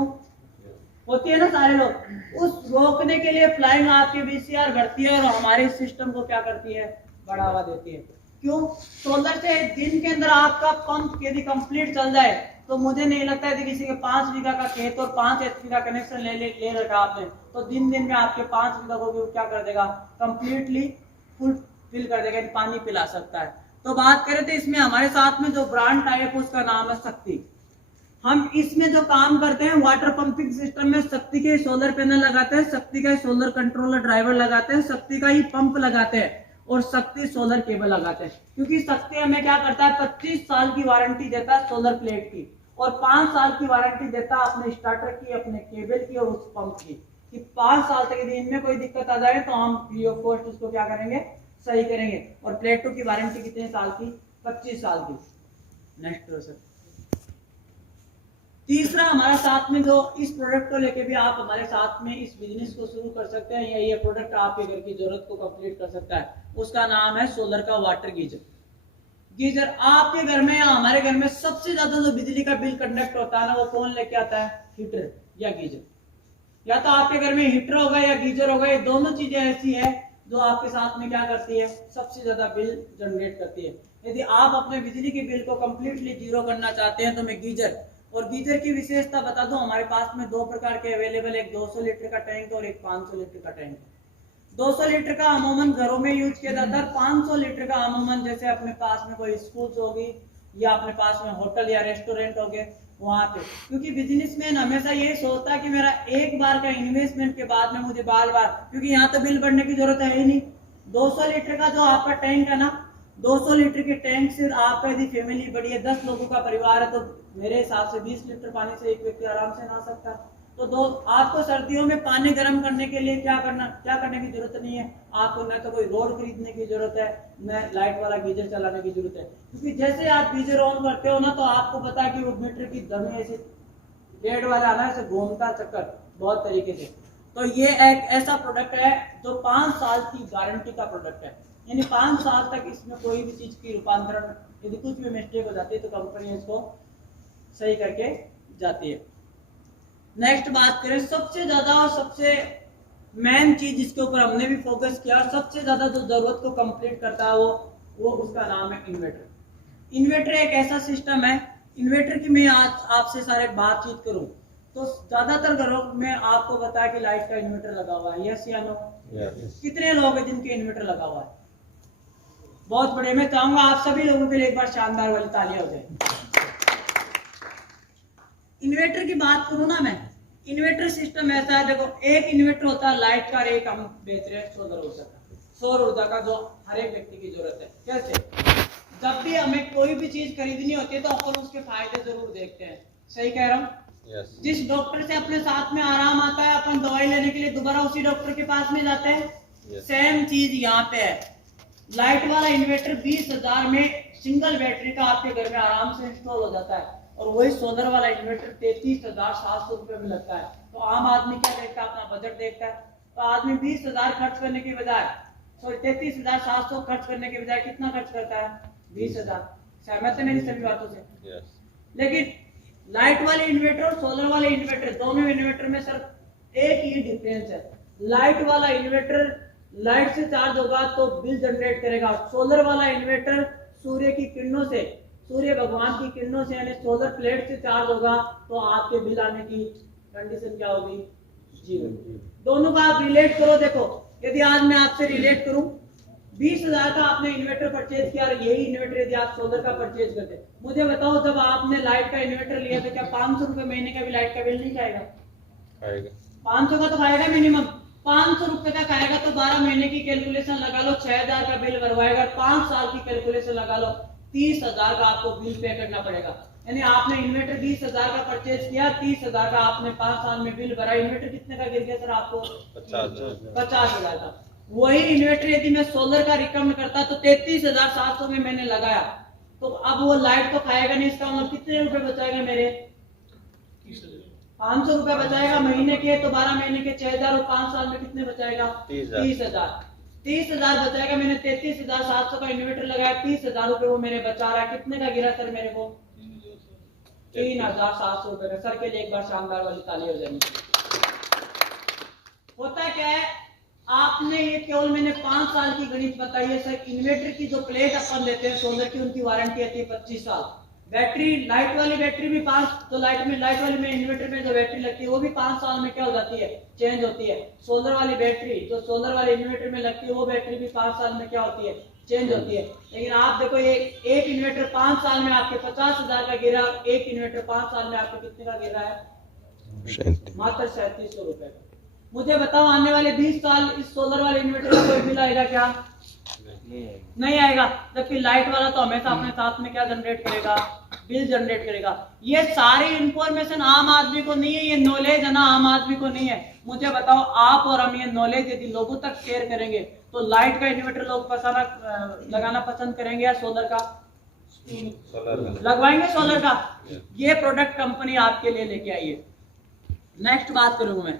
होती है ना सारे लोग। उस रोकने के लिए फ्लाइंग आपके वीसीआर भरती है और हमारे सिस्टम को क्या करती है, बढ़ावा देती है। क्यों? सोलर से दिन के अंदर आपका पंप यदि कंप्लीट चल जाए तो मुझे नहीं लगता है किसी के 5 बीघा का खेत और 5 HP का कनेक्शन ले रखा आपने, तो दिन में आपके 5 बीघा को क्या कर देगा, कंप्लीटली फुल फिल कर देगा, पानी पिला सकता है। तो बात करें तो इसमें हमारे साथ में जो ब्रांड टाइप उसका नाम है शक्ति। हम इसमें जो काम करते हैं वाटर पंपिंग सिस्टम में शक्ति के सोलर पैनल लगाते हैं, शक्ति का सोलर कंट्रोलर ड्राइवर लगाते हैं, शक्ति का ही पंप लगाते हैं और शक्ति सोलर केबल लगाते हैं। क्योंकि शक्ति हमें क्या करता है, 25 साल की वारंटी देता है सोलर प्लेट की और 5 साल की वारंटी देता है अपने स्टार्टर की, अपने केबल की और उस पंप की, कि 5 साल तक यदि इनमें कोई दिक्कत आ जाए तो हम फ्री ऑफ कॉस्ट उसको क्या करेंगे, सही करेंगे। और प्लेटों की वारंटी कितने साल की, 25 साल की। नेक्स्ट सर, तीसरा हमारा साथ में जो इस प्रोडक्ट को लेके भी आप हमारे साथ में इस बिजनेस को शुरू कर सकते हैं या ये प्रोडक्ट आपके घर की जरूरत को कंप्लीट कर सकता है, उसका नाम है सोलर का वाटर गीजर। गीजर आपके घर में या हमारे घर में सबसे ज्यादा जो बिजली का बिल कंडक्ट होता है ना, वो कौन लेके आता है, हीटर या गीजर। या तो आपके घर में हीटर होगा या गीजर होगा, ये दोनों चीजें ऐसी है जो आपके साथ में क्या करती है, सबसे ज्यादा बिल जनरेट करती है। यदि आप अपने बिजली के बिल को कंप्लीटली जीरो करना चाहते हैं तो मैं गीजर, और गीजर की विशेषता बता दूं, हमारे पास में 2 प्रकार के अवेलेबल, एक 200 लीटर का टैंक और एक 500 लीटर का टैंक। 200 लीटर का अमूमन घरों में यूज किया जाता है, 500 लीटर का अमूमन जैसे अपने पास में कोई स्कूल होगी या अपने पास में होटल या रेस्टोरेंट हो गए वहां पे। क्योंकि बिजनेसमैन हमेशा ये सोचता है कि मेरा एक बार का इन्वेस्टमेंट के बाद में मुझे बार बार, क्योंकि यहाँ तो बिल बढ़ने की जरूरत है ही नहीं। 200 लीटर का जो आपका टैंक है ना, 200 लीटर के टैंक से आपका यदि फैमिली बड़ी है, 10 लोगों का परिवार है, तो मेरे हिसाब से 20 लीटर पानी से एक व्यक्ति आराम से नहा सकता है। तो आपको सर्दियों में पानी गर्म करने के लिए क्या करने की जरूरत नहीं है, आपको न तो कोई रोड खरीदने की जरूरत है, न लाइट वाला गीजर चलाने की जरूरत है। क्योंकि जैसे आप गीजर ऑन करते हो ना, तो आपको पता है कि वो मीटर की धरनी ऐसे पेड़ वाला आना ऐसे घूमता चक्कर बहुत तरीके से। तो ये एक ऐसा प्रोडक्ट है जो 5 साल की गारंटी का प्रोडक्ट है, यानी 5 साल तक इसमें कोई भी चीज की रूपांतरण, यदि कुछ भी मिस्टेक हो जाती है तो कंपनी इसको सही करके जाती है। नेक्स्ट बात करें, सबसे ज्यादा और सबसे मेन चीज जिसके ऊपर हमने भी फोकस किया, सबसे ज्यादा जो जरूरत को कंप्लीट करता है वो उसका नाम है इन्वर्टर। इन्वर्टर एक ऐसा सिस्टम है, इन्वर्टर की मैं आज आपसे सारे बातचीत करूं तो ज्यादातर घरों में आपको बताया कि लाइट का इन्वर्टर लगा हुआ है, यस या नो? कितने लोग हैं जिनके इन्वर्टर लगा हुआ है? बहुत बढ़िया। मैं चाहूंगा आप सभी लोगों के लिए एक बार शानदार वाली तालियां हो जाए। इन्वर्टर की बात करूं ना मैं, इन्वर्टर सिस्टम ऐसा है, देखो एक इन्वर्टर होता है लाइट का, एक हम बेच रहे हैं सोलर ऊर्जा का, सौर ऊर्जा का, जो हर एक व्यक्ति की जरूरत है। कैसे? जब भी हमें कोई भी चीज खरीदनी होती है तो अपन उसके फायदे जरूर देखते हैं, सही कह रहा हूँ? जिस डॉक्टर से अपने साथ में आराम आता है, अपन दवाई लेने के लिए दोबारा उसी डॉक्टर के पास में जाते हैं। सेम चीज यहाँ पे है। लाइट वाला इन्वर्टर 20,000 में सिंगल बैटरी का आपके घर में आराम से इंस्टॉल हो जाता है, और वही सोलर वाला इन्वर्टर 33,700 रुपए में लगता है। तो आम आदमी क्या देखता है, अपना बजट देखता है। तो आदमी 20,000 खर्च करने की बजाय, सॉरी 33,700 खर्च करने के बजाय कितना खर्च करता है, 20,000। सहमत है मेरी सभी बातों से? लेकिन लाइट वाले इन्वर्टर और सोलर वाले इन्वर्टर, दोनों इन्वर्टर में सिर्फ एक ही डिफरेंस है। लाइट वाला इन्वर्टर लाइट से चार्ज होगा तो बिल जनरेट करेगा, सोलर वाला इन्वर्टर सूर्य की किरणों से, सूर्य भगवान की किरणों से यानी सोलर प्लेट से चार्ज होगा, तो आपके बिल आने की कंडीशन क्या होगी, जीरो। दोनों का आप रिलेट करो। देखो यदि आज मैं आपसे रिलेट करूं, 20,000 का आपने इन्वर्टर परचेज किया, यही इन्वर्टर यदि आप सोलर का परचेज करते, मुझे बताओ जब आपने लाइट का इन्वर्टर लिया तो क्या 500 रुपए महीने का भी लाइट का बिल नहीं खाएगा? 500 का तो खाएगा मिनिमम। 500 रुपए का खाएगा तो 12 महीने की कैलकुलेशन लगा लो, 6,000 का बिल भरवाएगा। 5 साल की कैलकुलेशन लगा लो, 30,000 का आपको बिल पे करना पड़ेगा। यानी आपने इन्वर्टर 20,000 का परचेज किया, 30,000 का आपने 5 साल में बिल भरा। इन्वर्टर कितने का गिर गया सर आपको? 50,000 का। वही इन्वर्टर यदि मैं सोलर का रिकमेंड करता तो 33,700 में मैंने लगाया, तो अब वो लाइट तो खाएगा नहीं, इसका मतलब कितने रुपए बचाएगा मेरे? 500 रुपए बचाएगा महीने के, तो 12 महीने के 6,000 और 5 साल में कितने बचाएगा? 30,000। 30,000 बचाएगा। मैंने 33,700 का इन्वर्टर लगाया, 30,000 रुपए वो मेरे बचा रहा है। कितने का गिरा सर मेरे को? 3,700 रुपए का। सर के लिए एक बार शानदार वाली ताली हो जाएगी। होता क्या है, आपने ये केवल मैंने 5 साल की गणित बताई है सर। इन्वर्टर की जो प्लेट अपन लेते हैं सोलर की, उनकी वारंटी आती है 25 साल। बैटरी लाइट वाली बैटरी भी 5, तो लाइट वाली में इन्वर्टर में जो बैटरी लगती है वो भी 5 साल में क्या हो जाती है, चेंज होती है। सोलर वाली बैटरी जो सोलर वाले इन्वर्टर में लगती है वो बैटरी भी 5 साल में क्या होती है, चेंज होती है। लेकिन आप देखो ये एक इन्वर्टर 5 साल में आपके 50,000 का गिरा, एक इन्वर्टर 5 साल में आपके कितने का गिरा है, मात्र 3700 रुपए का। मुझे बताओ आने वाले 20 साल इस सोलर वाले इन्वर्टर का कोई बिल आएगा क्या, नहीं आएगा। जबकि लाइट वाला तो हमेशा अपने साथ में क्या जनरेट करेगा, बिल जनरेट करेगा। ये सारी इंफॉर्मेशन आम आदमी को नहीं है, ये नॉलेज है ना आम आदमी को नहीं है। मुझे बताओ आप और हम ये नॉलेज यदि लोगों तक शेयर करेंगे तो लाइट का इन्वर्टर लोग लगाना पसंद करेंगे या सोलर का, लगवाएंगे सोलर का। ये प्रोडक्ट कंपनी आपके लिए लेके आई है। नेक्स्ट बात करूंगा मैं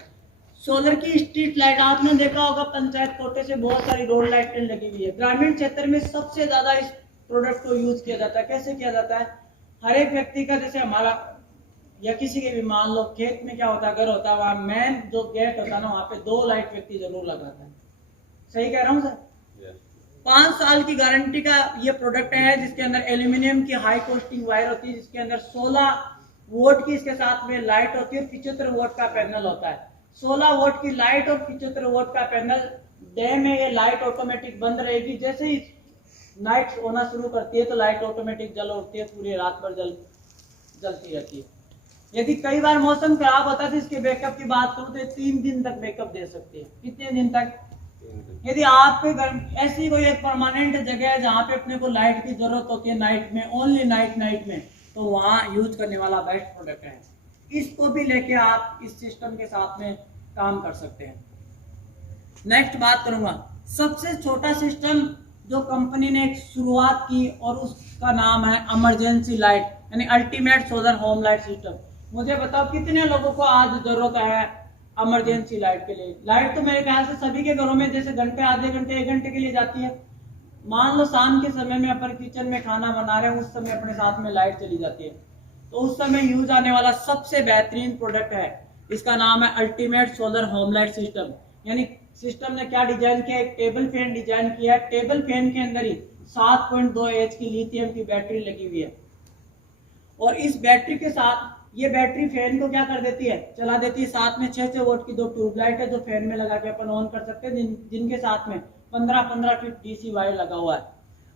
सोलर की स्ट्रीट लाइट। आपने देखा होगा पंचायत कोटे से बहुत सारी रोड लाइटें लगी हुई है। ग्रामीण क्षेत्र में सबसे ज्यादा इस प्रोडक्ट को यूज किया जाता है। कैसे किया जाता है, हर एक व्यक्ति का, जैसे हमारा या किसी के भी मान लो खेत में क्या होता है, घर होता है, वहां मेन जो गेट होता है ना वहां पे 2 लाइट व्यक्ति जरूर लगाता है। सही कह रहा हूँ सर। 5 साल की गारंटी का ये प्रोडक्ट है जिसके अंदर एल्यूमिनियम की हाई कोस्टिंग वायर होती है, जिसके अंदर 16 वोट की इसके साथ में लाइट होती है, 75 वोट का पैनल होता है। 16 वोट की लाइट और 75 वोट का पैनल। डे में ये लाइट ऑटोमेटिक बंद रहेगी, जैसे ही नाइट होना शुरू करती है तो लाइट ऑटोमेटिक जल उठती है, पूरी रात भर जलती रहती है। यदि कई बार मौसम खराब होता है तो इसके बैकअप की बात करूं तो 3 दिन तक बैकअप दे सकती है। कितने दिन तक, यदि आपके घर ऐसी कोई एक परमानेंट जगह है जहाँ पे अपने को लाइट की जरूरत होती है नाइट में, ओनली नाइट में, तो वहां यूज करने वाला बेस्ट प्रोडक्ट है। इसको भी लेके आप इस सिस्टम के साथ में काम कर सकते हैं। नेक्स्ट बात करूंगा सबसे छोटा सिस्टम जो कंपनी ने एक शुरुआत की और उसका नाम है इमरजेंसी लाइट, यानी ultimate solar home light system. मुझे बताओ कितने लोगों को आज जरूरत है इमरजेंसी लाइट के लिए। लाइट तो मेरे ख्याल से सभी के घरों में जैसे घंटे, आधे घंटे, 1 घंटे के लिए जाती है। मान लो शाम के समय में अपन किचन में खाना बना रहे हैं, उस समय अपने साथ में लाइट चली जाती है, तो उस समय यूज आने वाला सबसे बेहतरीन प्रोडक्ट है। इसका नाम है ultimate solar home light system. यानी सिस्टम ने क्या डिजाइन किया, एक टेबल फैन डिजाइन किया है। टेबल फैन के अंदर ही 7.2 एच की लिथियम की बैटरी लगी हुई है, और इस बैटरी के साथ ये बैटरी फैन को क्या कर देती है, चला देती है। साथ में 6 वोट की 2 ट्यूबलाइट है जो फैन में लगा के अपन ऑन कर सकते हैं, जिनके साथ में 15 फीट डीसी वायर लगा हुआ है।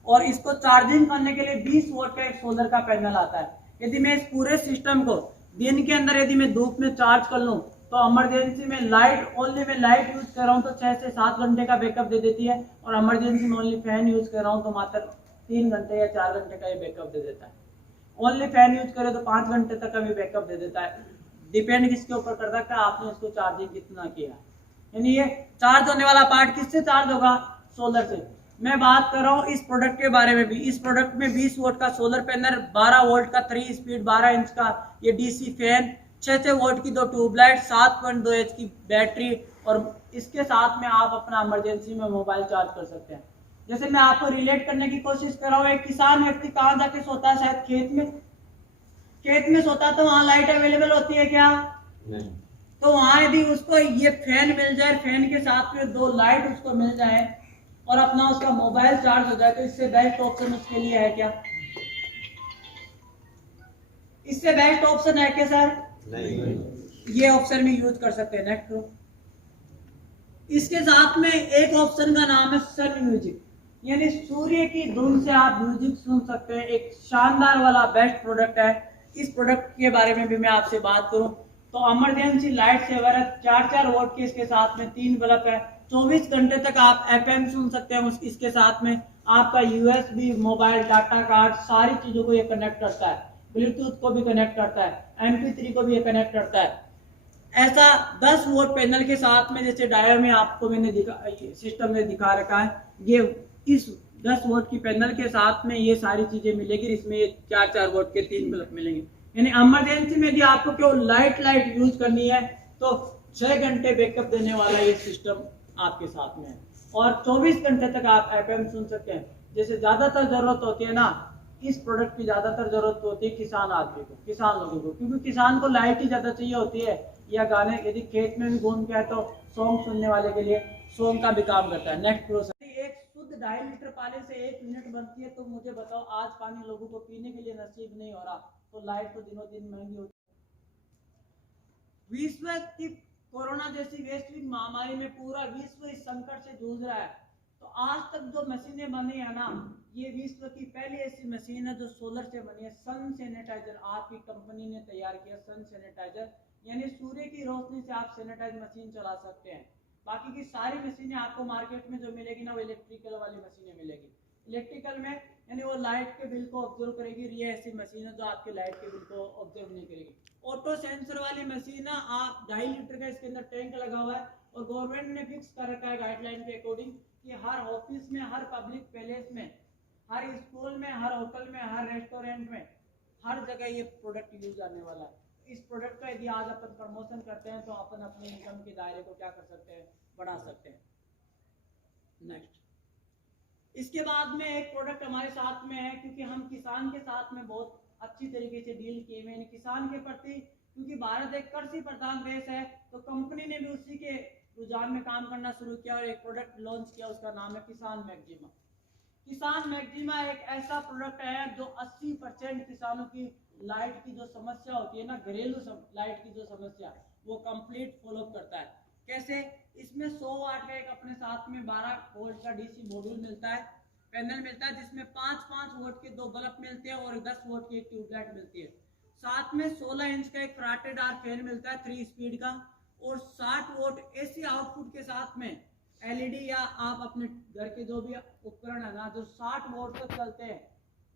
और इसको चार्जिंग करने के लिए 20 वोट का एक सोलर का पैनल आता है। यदि मैं इस पूरे सिस्टम को दिन के अंदर यदि मैं धूप में चार्ज कर लूं तो इमरजेंसी में लाइट, ओनली मैं लाइट यूज कर रहा हूं तो 6 से 7 घंटे का बैकअप दे देती है, और इमरजेंसी में ओनली फैन यूज कर रहा हूं तो मात्र 3 घंटे या 4 घंटे का ये बैकअप दे देता है। ओनली फैन यूज करे तो 5 घंटे तक का भी बैकअप दे देता है। डिपेंड किसके ऊपर करता है कि आपने इसको चार्जिंग कितना किया। यानी ये चार्ज होने वाला पार्ट किससे चार्ज होगा, सोलर से। मैं बात कर रहा हूँ इस प्रोडक्ट के बारे में भी। इस प्रोडक्ट में 20 वोट का सोलर पैनल, 12 वोल्ट का 3 स्पीड 12 इंच का ये डीसी फैन, 6 वोट की 2 ट्यूबलाइट, 7.2 एच की बैटरी, और इसके साथ में आप अपना इमरजेंसी में मोबाइल चार्ज कर सकते हैं। जैसे मैं आपको रिलेट करने की कोशिश कर रहा हूँ, एक किसान व्यक्ति कहाँ जाके सोता है, शायद खेत में सोता है, तो वहाँ लाइट अवेलेबल होती है क्या, नहीं। तो वहाँ यदि उसको ये फैन मिल जाए, फैन के साथ में 2 लाइट उसको मिल जाए और अपना उसका मोबाइल चार्ज हो जाए, तो इससे बेस्ट ऑप्शन उसके लिए है क्या, इससे बेस्ट ऑप्शन है क्या सर, नहीं। ये ऑप्शन भी यूज कर सकते हैं। नेक्स्ट ग्रुप, इसके साथ में एक ऑप्शन का नाम है सन म्यूजिक, यानी सूर्य की धुन से आप म्यूजिक सुन सकते हैं। एक शानदार वाला बेस्ट प्रोडक्ट है। इस प्रोडक्ट के बारे में भी मैं आपसे बात करूं तो इमरजेंसी लाइट सेवर है, 4 वोट के इसके साथ में 3 बल्ब है, 24 घंटे तक आप FM सुन सकते हैं। इसके साथ में आपका USB, मोबाइल, डाटा कार्ड, सारी चीजों को ये कनेक्ट करता है। ब्लूटूथ को भी कनेक्ट करता है, MP3 को भी ये कनेक्ट करता है। ऐसा 10 वोट पैनल के साथ में, जैसे डायो में आपको मैंने सिस्टम में दिखा रखा है, ये इस 10 वोट की पैनल के साथ में ये सारी चीजें मिलेगी। इसमें 4 वोट के 3 बल्ब मिलेंगे। यानी इमरजेंसी में यदि आपको केवल लाइट यूज करनी है तो 6 घंटे बैकअप देने वाला ये सिस्टम आपके साथ में है, और 24 घंटे तक आप FM सुन सकते हैं। जैसे ज्यादातर जरूरत होती है ना, इस प्रोडक्ट की ज्यादातर जरूरत होती है किसान आदमी को, किसान लोगों को, क्योंकि किसान को लाइट ही ज्यादा चाहिए होती है, या गाने यदि खेत में भी घूम के आए तो सॉन्ग सुनने वाले के लिए सॉन्ग का भी काम करता है। नेक्स्ट प्रोसेस, एक शुद्ध 2.5 लीटर पानी से 1 यूनिट बनती है, तो मुझे बताओ आज पानी लोगों को पीने के लिए नसीब नहीं हो रहा, तो लाइट तो दिनों दिन महंगी होती है। विश्व की कोरोना जैसी वैश्विक महामारी में पूरा विश्व इस संकट से जूझ रहा है, तो आज तक जो मशीनें बनी है ना, ये विश्व की पहली ऐसी मशीन है जो सोलर से बनी है। सन सैनिटाइजर आपकी कंपनी ने तैयार किया, सन सैनिटाइजर, यानी सूर्य की रोशनी से आप सैनिटाइज मशीन चला सकते हैं। बाकी की सारी मशीनें आपको मार्केट में जो मिलेगी ना, वो इलेक्ट्रिकल वाली मशीनें मिलेगी। इलेक्ट्रिकल में यानी वो लाइट के बिल को ऑब्जर्व करेगी, ये ऐसी मशीन है जो आपके लाइट के बिल को ऑब्जर्व नहीं करेगी। ऑटो सेंसर वाली मशीन है, आप 2.5 लीटर का इसके अंदर टैंक लगा हुआ है, और गवर्नमेंट ने फिक्स कर रखा है गाइडलाइन के अकॉर्डिंग कि हर ऑफिस में, हर पब्लिक प्लेस में, हर स्कूल में, हर होटल में, हर रेस्टोरेंट में, हर जगह ये प्रोडक्ट यूज आने वाला है। इस प्रोडक्ट का यदि आज अपन प्रमोशन करते हैं तो अपन अपने इनकम के दायरे को क्या कर सकते हैं, बढ़ा सकते हैं। नेक्स्ट, इसके बाद में एक प्रोडक्ट हमारे साथ में है, क्योंकि हम किसान के साथ में बहुत अच्छी तरीके से डील किए हुए हैं किसान के प्रति, क्योंकि भारत एक कृषि प्रधान देश है, तो कंपनी ने भी उसी के रुझान में काम करना शुरू किया और एक प्रोडक्ट लॉन्च किया, उसका नाम है किसान मैक्सिमा। किसान मैक्सिमा एक ऐसा प्रोडक्ट है जो 80% किसानों की लाइट की जो समस्या होती है ना, घरेलू लाइट की जो समस्या, वो कंप्लीट फॉलो करता है। कैसे? इसमें 100 वाट का एक अपने साथ में 12 वोल्ट का डीसी मॉड्यूल मिलता है, पैनल मिलता है, जिसमें 5-5 वोल्ट के 2 बल्ब मिलते हैं और 10 वोल्ट की एक ट्यूबलाइट मिलती है। साथ में 16 इंच का एक फ्राटेदार फैन मिलता है 3 स्पीड का, और 60 वोट एसी आउटपुट के साथ में एलईडी, या आप अपने घर के जो भी उपकरण है ना जो 60 वोल्ट तक चलते हैं,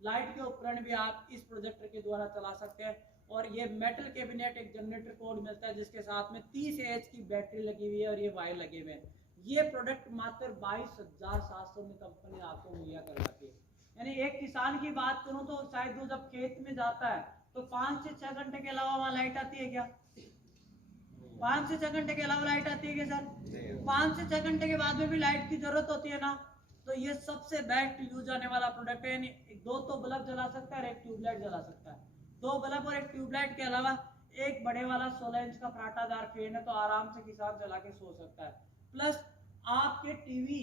लाइट के उपकरण भी आप इस प्रोजेक्टर के द्वारा चला सकते हैं। और ये मेटल कैबिनेट एक जनरेटर कोड मिलता है, जिसके साथ में 30 एच की बैटरी लगी हुई है और ये वायर लगे हुए हैं। ये प्रोडक्ट मात्र 22,700 में कंपनी आपको मुहैया करवाती है। यानी एक किसान की बात करूं तो शायद वो जब खेत में जाता है तो 5 से 6 घंटे के अलावा वहां लाइट आती है क्या? 5 से 6 घंटे के अलावा लाइट आती है क्या सर? 5 से 6 घंटे के बाद में भी लाइट की जरूरत होती है ना, तो ये सबसे बेस्ट यूज आने वाला प्रोडक्ट है। यानी 2 तो बल्ब जला सकता है और 1 ट्यूबलाइट जला सकता है। 2 बल्ब और 1 ट्यूबलाइट के अलावा एक बड़े वाला 16 इंच का फ्राटादार फैन है, तो आराम से किसान जला के सो सकता है। प्लस आपके टीवी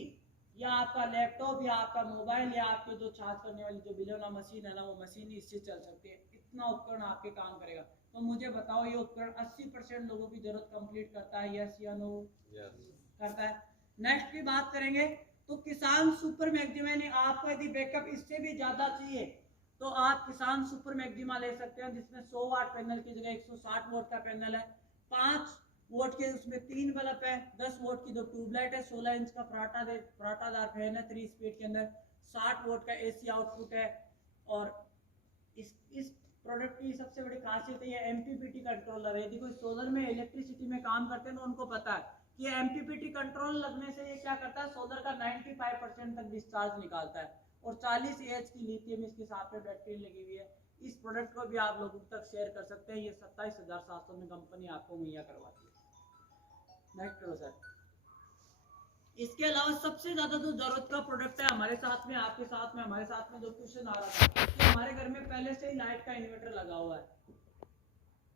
या आपका लैपटॉप या आपका मोबाइल या आपके जो चार्ज करने वाली जो बिलोना मशीन है ना, वो मशीन इससे चल सकती है। इतना उपकरण आपके काम करेगा। तो मुझे बताओ, ये उपकरण 80% लोगों की जरूरत कंप्लीट करता है, यस या नो? करता है। नेक्स्ट की बात करेंगे तो किसान सुपर मैक्सिमा, यानी आपको यदि बैकअप इससे भी ज्यादा चाहिए तो आप किसान सुपर मैक्सिमा ले सकते हैं, जिसमें 100 वाट पैनल की जगह 160 वोट का पैनल है, 5 वोट के उसमें 3 बल्ब है, 10 वोट की 2 ट्यूबलाइट है, 16 इंच का फ्राटादार फैन है 3 स्पीड के अंदर, 60 वोट का एसी आउटपुट है। और इस प्रोडक्ट की सबसे बड़ी खासियत है ये एमपीपीटी कंट्रोलर है। यदि कोई सोलर में इलेक्ट्रिसिटी में काम करते हैं तो उनको पता है कि एमपीपीटी कंट्रोल लगने से ये क्या करता है, सोलर का 95% तक डिस्चार्ज निकालता है, और 40 एच की लिथियम इसके साथ में बैटरी लगी हुई है। इस प्रोडक्ट को भी आप लोगों तक शेयर कर सकते हैं। ये 27,700 में कंपनी आपको मुहैया करवाती है। नेक्स्ट करो सर। इसके अलावा सबसे ज्यादा जो जरूरत का प्रोडक्ट है हमारे साथ में, आपके साथ में, हमारे साथ में जो क्वेश्चन आ रहा था कि हमारे घर में पहले से ही लाइट का इन्वर्टर लगा हुआ है।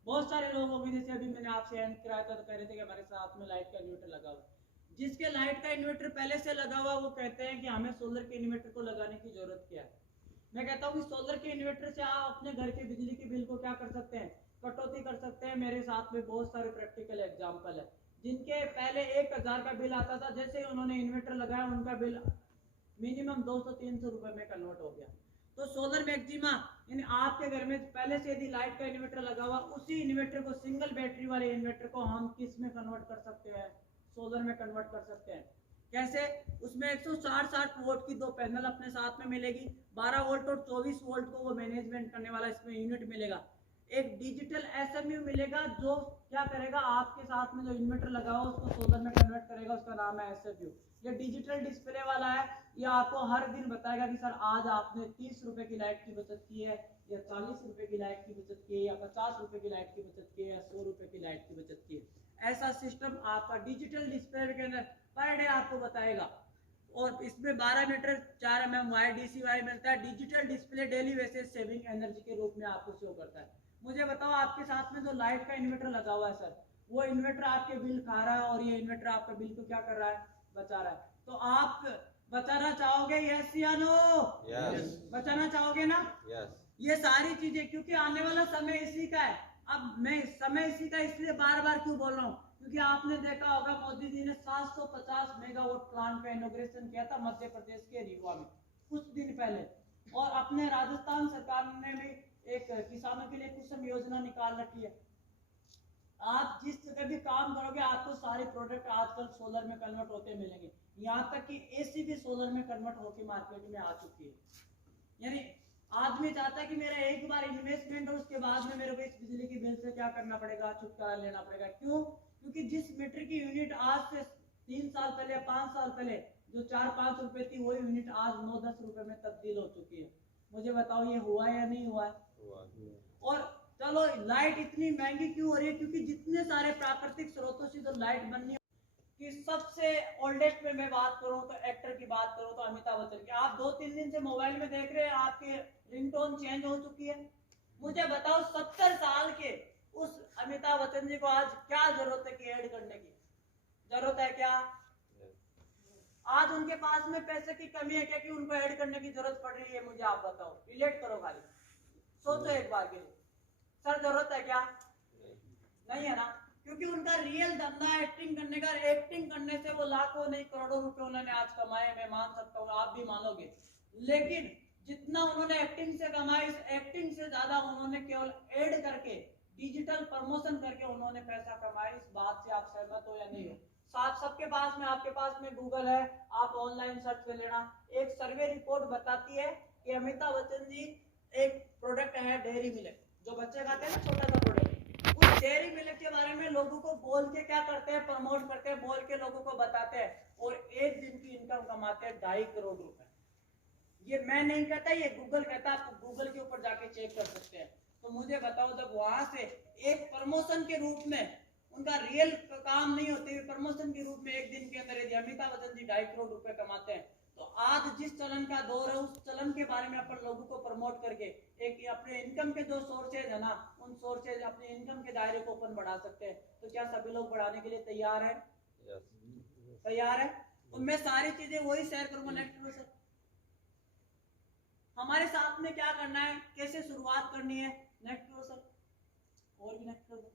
बहुत सारे लोग होंगे, जैसे अभी मैंने आपसे एंड कराया था तो कह रहे थे कि हमारे साथ में लाइट का इन्वर्टर लगा हुआ है। जिसके लाइट का इन्वर्टर पहले से लगा हुआ वो कहते हैं कि हमें सोलर के इन्वर्टर को लगाने की जरूरत क्या है। मैं कहता हूँ कि सोलर के इन्वर्टर से आप अपने घर के बिजली के बिल को क्या कर सकते हैं, कटौती कर सकते हैं। मेरे साथ में बहुत सारे प्रैक्टिकल एग्जाम्पल है जिनके पहले 1000 का बिल आता था, जैसे ही उन्होंने इन्वर्टर लगाया उनका बिल मिनिमम 200-300 रुपए में कन्वर्ट हो गया। तो सोलर मैक्सिमा, यानी आपके घर में पहले से यदि लाइट का इन्वर्टर लगा हुआ, उसी इन्वर्टर को, सिंगल बैटरी वाले इन्वर्टर को हम किस में कन्वर्ट कर सकते हैं, सोलर में कन्वर्ट कर सकते हैं। कैसे? उसमें 160 वोल्ट की 2 पैनल अपने साथ में मिलेगी, 12 वोल्ट और 24 वोल्ट को वो मैनेजमेंट करने वाला इसमें यूनिट मिलेगा, एक डिजिटल एसएमयू मिलेगा जो क्या करेगा, आपके साथ में जो इन्वर्टर लगा हुआ उसको सोलर में कन्वर्ट करेगा, उसका नाम है एसएमयू। ये डिजिटल डिस्प्ले वाला है, ये आपको हर दिन बताएगा कि सर आज आपने 30 रुपए की लाइट की बचत की है, या 40 रुपए की लाइट की बचत की है, या 50 रुपए की लाइट की बचत की है, या 100 रुपए की लाइट की बचत की है। ऐसा सिस्टम आपका डिजिटल डिस्प्ले के अंदर पर डे आपको बताएगा। और इसमें 12 metre 4 mm wire DC wire मिलता है। Digital display daily basis saving energy के रूप में आपको शो करता है। मुझे बताओ, आपके साथ में जो लाइट का इन्वर्टर लगा हुआ है सर, वो इन्वर्टर आपके बिल खा रहा है और ये इन्वर्टर आपका बिल को क्या कर रहा है, बचा रहा है। तो आप बचाना चाहोगे? यस या नो? Yes. बचाना चाहोगे ना? Yes. ये सारी चीजें, क्योंकि आने वाला समय इसी का है। अब मैं समय इसी का इसलिए बार बार क्यों बोल रहा हूँ, क्योंकि आपने देखा होगा मोदी जी ने 750 मेगावाट प्लांट का इनॉग्रेशन किया था मध्य प्रदेश के रीवा में कुछ दिन पहले, और अपने राजस्थान सरकार ने भी एक किसानों के लिए कुसुम योजना निकाल रखी है। आप जिस जगह भी काम करोगे आपको सारे प्रोडक्ट आजकल सोलर में कन्वर्ट होते मिलेंगे, यहाँ तक कि एसी भी सोलर में कन्वर्ट होकर मार्केट में आ चुकी है। यानी आदमी चाहता है कि मेरा एक बार इन्वेस्टमेंट हो, उसके बाद में मेरे को इस बिजली की बिल से क्या करना पड़ेगा, छुटकारा लेना पड़ेगा। क्यों? क्योंकि जिस मीटर की यूनिट आज से 3 साल पहले 5 साल पहले जो 4-5 रुपए थी, वही यूनिट आज 9-10 रुपए में तब्दील हो चुकी है। मुझे बताओ ये हुआ है या नहीं हुआ है? और चलो लाइट इतनी महंगी क्यों हो रही है? क्योंकि जितने सारे प्राकृतिक स्रोतों से जो लाइट बननी, कि सबसे ओल्डेस्ट में मैं बात करूं तो एक्टर की बात करूं तो अमिताभ बच्चन की, आप 2-3 दिन से मोबाइल में देख रहे हैं आपके रिंगटोन चेंज हो चुकी है। मुझे बताओ 70 साल के उस अमिताभ बच्चन जी को आज क्या जरूरत है कि ऐड करने की? जरूरत है क्या? आज उनके पास में पैसे की कमी है क्या कि उनको ऐड करने की जरूरत पड़ रही है? मुझे आप बताओ, रिलेट करो, खाली सोचो एक बार के लिए। सर जरूरत है क्या? नहीं है ना, क्योंकि उनका रियल धंधा एक्टिंग करने का। एक्टिंग करने से वो लाखों नहीं करोड़ों रुपए उन्होंने आज कमाए, मैं मान सकता हूँ, आप भी मानोगे। लेकिन जितना उन्होंने एक्टिंग से कमाए, इस एक्टिंग से ज्यादा उन्होंने केवल एड करके, डिजिटल प्रमोशन करके उन्होंने पैसा कमाया। इस बात से आप सहमत हो या नहीं हो? साथ सबके पास में, आपके पास में गूगल है, आप ऑनलाइन सर्च कर लेना। एक सर्वे रिपोर्ट बताती है कि अमिताभ बच्चन जी एक प्रोडक्ट है डेयरी मिल्क, जो बच्चे खाते हैं ना, छोटा सा प्रोडक्ट, उस डेयरी मिल्क के बारे में लोगों को बोल के क्या करते हैं, प्रमोट करते हैं, बोल के लोगों को बताते हैं, और एक दिन की इनकम कमाते हैं 2.5 करोड़ रुपए। ये मैं नहीं कहता, ये गूगल कहता है, आप गूगल के ऊपर जाके चेक कर सकते हैं। तो मुझे बताओ, जब वहां से एक प्रमोशन के रूप में, उनका रियल काम नहीं होते हुए प्रमोशन के रूप में एक दिन के अंदर यदि अमिताभ बच्चन जी 2.5 करोड़ रुपए कमाते हैं, तो आज जिस चलन का दौर है, उस चलन के बारे में अपन लोगों को प्रमोट करके एक अपने इनकम के जो सोर्सेज है ना, उन सोर्सेज अपने इनकम के दायरे को अपन बढ़ा सकते हैं। तो क्या सभी लोग बढ़ाने के लिए तैयार है? तैयार है? तो मैं सारी चीजें वही शेयर करूंगा नेक्स्ट वीडियो से। हमारे साथ में क्या करना है, कैसे शुरुआत करनी है, नेक्स्ट वीडियो से। और भी नेक्स्ट वीडियो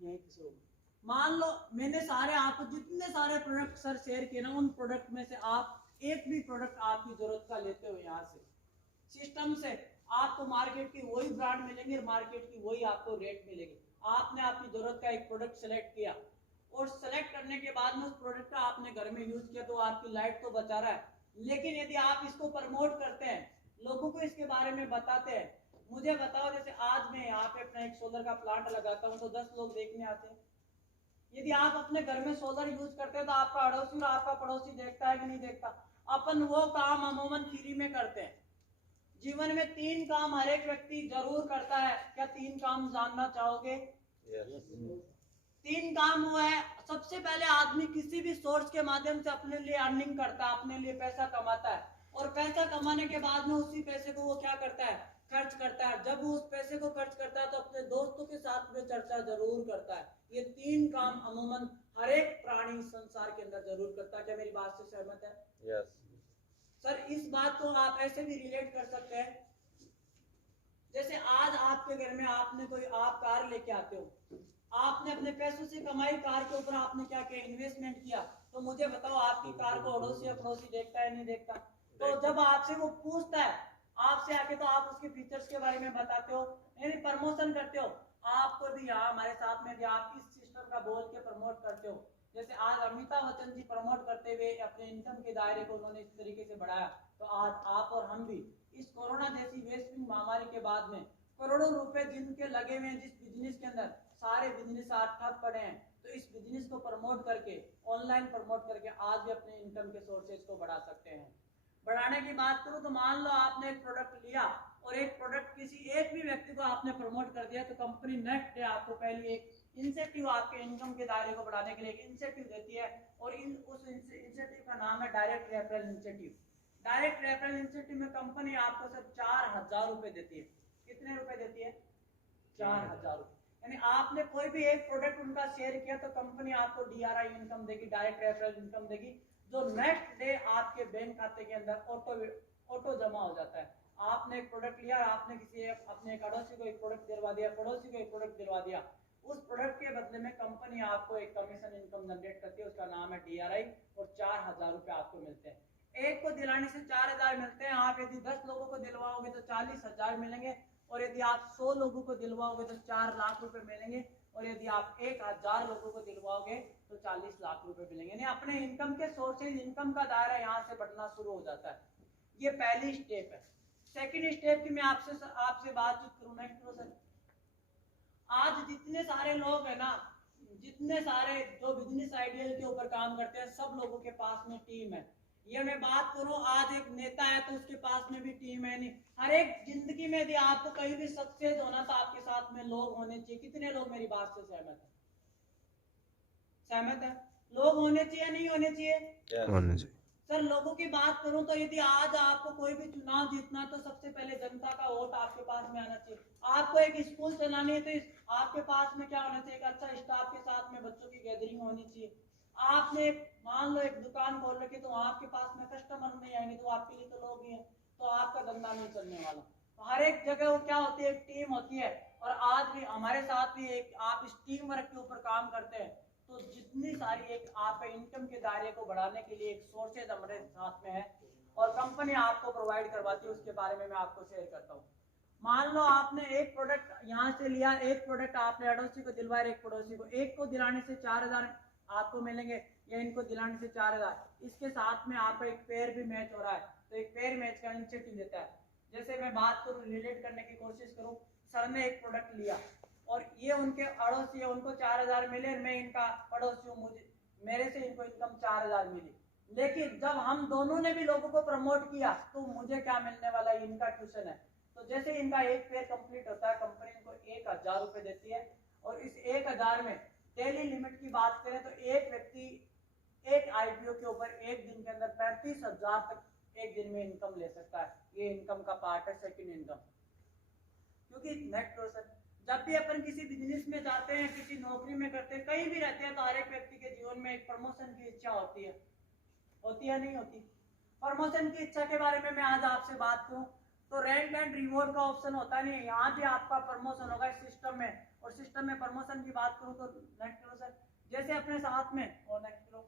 यही किसी होगा। मान लो मैंने सारे आपको जितने सारे प्रोडक्ट सर शेयर किए ना, उन प्रोडक्ट में से आप एक भी प्रोडक्ट आपकी जरूरत का लेते हो, यहाँ से सिस्टम से आपको मार्केट की वही ब्रांड मिलेंगे, मार्केट की वही आपको रेट मिलेगी। आपने आपकी जरूरत का एक प्रोडक्ट सेलेक्ट किया, और सेलेक्ट करने के बाद में उस प्रोडक्ट का आपने घर में यूज किया, तो आपकी लाइट तो बचा रहा है। लेकिन यदि आप इसको प्रमोट करते हैं, लोगों को इसके बारे में बताते हैं, मुझे बताओ, जैसे आज मैं यहाँ पे अपना एक सोलर का प्लांट लगाता हूँ, तो 10 लोग देखने आते हैं। यदि आप अपने घर में सोलर यूज करते हैं, तो आपका अड़ोसी और आपका पड़ोसी देखता है कि नहीं देखता? अपन वो काम अमूमन फ्री में करते हैं। जीवन में 3 काम हर एक व्यक्ति जरूर करता है। क्या 3 काम जानना चाहोगे? Yes. 3 काम हुआ है। सबसे पहले आदमी किसी भी सोर्स के माध्यम से अपने लिए अर्निंग करता है, अपने लिए पैसा कमाता है, और पैसा कमाने के बाद में उसी पैसे को वो क्या करता है, खर्च करता है। जब वो उस पैसे को खर्च करता है, तो अपने दोस्तों के साथ में चर्चा जरूर करता है। ये 3 काम अमूमन हर एक प्राणी संसार के अंदर जरूर करता है। क्या मेरी बात से सहमत है? Yes. सर इस बात को आप ऐसे भी रिलेट कर सकते हैं, जैसे आज आपके घर में आपने कोई, आप कार लेके आते हो, आपने अपने पैसों से कमाई कार के ऊपर आपने क्या किया, इन्वेस्टमेंट किया। तो मुझे बताओ, आपकी कार को अड़ोसी या पड़ोसी देखता है नहीं देखता? तो जब आपसे वो पूछता है, आपसे आके, तो आप उसके फीचर्स के बारे में बताते हो, यानी प्रमोशन करते हो। आपको भी यहाँ हमारे साथ में भी आप इस सिस्टम का बोल के प्रमोट करते हो। जैसे आज अमिताभ बच्चन जी प्रमोट करते हुए अपने इनकम के दायरे को उन्होंने इस तरीके से बढ़ाया, तो आज आप और हम भी इस कोरोना जैसी वैश्विक महामारी के बाद में करोड़ों रुपए जिनके लगे हुए हैं जिस बिजनेस के अंदर, सारे बिजनेस आज ठप पड़े हैं, तो इस बिजनेस को प्रमोट करके, ऑनलाइन प्रमोट करके आज भी अपने इनकम के सोर्सेज को बढ़ा सकते हैं। बढ़ाने की बात करूं तो मान लो आपने एक प्रोडक्ट लिया, और एक प्रोडक्ट किसी एक भी व्यक्ति को आपने प्रमोट कर दिया, तो कंपनी नेक्स्ट डे आपको पहले एक इंसेंटिव, आपके इनकम के दायरे को बढ़ाने के लिए एक इंसेंटिव देती है, और उस इंसेंटिव का नाम है direct referral incentive. Direct referral incentive में कंपनी आपको सिर्फ 4,000 रुपए देती है। कितने रुपए देती है? 4,000 रुपए। यानी आपने कोई भी एक प्रोडक्ट उनका शेयर किया, तो कंपनी आपको DRI इनकम देगी, डायरेक्ट रेफरल इनकम देगी, जो नेक्स्ट डे आपके बैंक खाते के अंदर ऑटो जमा हो जाता है। आपने एक प्रोडक्ट लिया, आपने किसी अपने एक अड़ोसी को एक प्रोडक्ट दिलवा दिया, पड़ोसी को एक प्रोडक्ट दिलवा दिया, उस प्रोडक्ट के बदले में कंपनी आपको एक कमीशन इनकम जनरेट करती है, उसका नाम है DRI, और 4,000 रुपए आपको मिलते हैं। एक को दिलाने से 4,000 मिलते हैं। आप यदि 10 लोगों को दिलवाओगे तो 40,000 मिलेंगे, और यदि आप 100 लोगों को दिलवाओगे तो 4 लाख रुपए मिलेंगे, और यदि आप 1,000 लोगों को दिलवाओगे तो 40 लाख रुपए मिलेंगे। यानी अपने इनकम के सोर्सेज, इनकम का दायरा यहाँ से बढ़ना शुरू हो जाता है। ये पहली स्टेप है। सेकंड स्टेप की मैं आपसे बातचीत करूं नेक्स्ट सर। आज जितने सारे लोग है ना, जितने सारे जो बिजनेस आइडियल के ऊपर काम करते हैं, सब लोगों के पास में टीम है। ये मैं बात करूं, आज एक नेता है तो उसके पास में भी टीम है। नहीं, हर एक जिंदगी में यदि आपको कहीं भी सक्सेस होना तो आपके साथ में लोग होने चाहिए। कितने लोग मेरी बात से सहमत है? सहमत है? लोग होने चाहिए, नहीं होने चाहिए? होने चाहिए। सर लोगों की बात करूं तो यदि आज आपको कोई भी चुनाव जीतना तो सबसे पहले जनता का वोट आपके पास में आना चाहिए। आपको एक स्कूल चलानी है तो आपके पास में क्या होना चाहिए? एक अच्छा स्टाफ के साथ में बच्चों की गैदरिंग होनी चाहिए। आपने मान लो एक दुकान खोल रखी तो आपके पास में कस्टमर नहीं आएंगे तो आपके लिए तो लोग ही हैं, तो आपका धंधा नहीं चलने वाला। तो हर एक जगह वो क्या होती है, एक टीम होती है। और आज भी हमारे साथ भी एक आप इस टीम वर्क के ऊपर काम करते हैं, तो जितनी सारी एक आपके इनकम के दायरे को बढ़ाने के लिए एक सोर्सेज हमारे साथ में है और कंपनी आपको प्रोवाइड करवाती है, उसके बारे में मैं आपको शेयर करता हूँ। मान लो आपने एक प्रोडक्ट यहाँ से लिया, एक प्रोडक्ट आपने अड़ोसी को दिलवाया, एक पड़ोसी को, एक को दिलाने से 4,000 आपको मिलेंगे या इनको दिलाने से 4,000। इसके साथ में आपका एक पेयर भी मैच हो रहा है, तो एक पेयर मैच का इंसेंटिव देता है। जैसे मैं बात करूँ, रिलेट करने की कोशिश करूँ, सर ने एक प्रोडक्ट लिया और ये उनके अड़ोसी है, उनको 4,000 मिले, मैं इनका पड़ोसी हूँ, मुझे मेरे से इनको इनकम 4,000 मिली। लेकिन जब हम दोनों ने भी लोगों को प्रमोट किया तो मुझे क्या मिलने वाला है? इनका ट्यूशन है। तो जैसे इनका एक पेयर कंप्लीट होता है, कंपनी इनको 1,000 रुपए देती है, और इस 1,000 में डेली लिमिट की बात करें तो एक व्यक्ति एक IPO के ऊपर एक दिन के अंदर 35,000 तक एक दिन में इनकम ले सकता है। ये इनकम का पार्ट है, सेकंड इनकम। क्योंकि नेट प्रोसेस, जब भी अपन किसी बिजनेस में जाते हैं, किसी नौकरी में करते हैं, कहीं भी रहते हैं, तो हर एक व्यक्ति के जीवन में एक प्रमोशन की इच्छा होती है। होती है नहीं होती? प्रमोशन की इच्छा के बारे में मैं आज आपसे बात करूं तो रैंक एंड रिवॉर्ड का ऑप्शन होता नहीं है, यहाँ भी आपका प्रमोशन होगा इस सिस्टम में। और सिस्टम में प्रमोशन की बात करूं तो नेक्स्ट करो सर, जैसे अपने साथ में, और नेक्स्ट करो,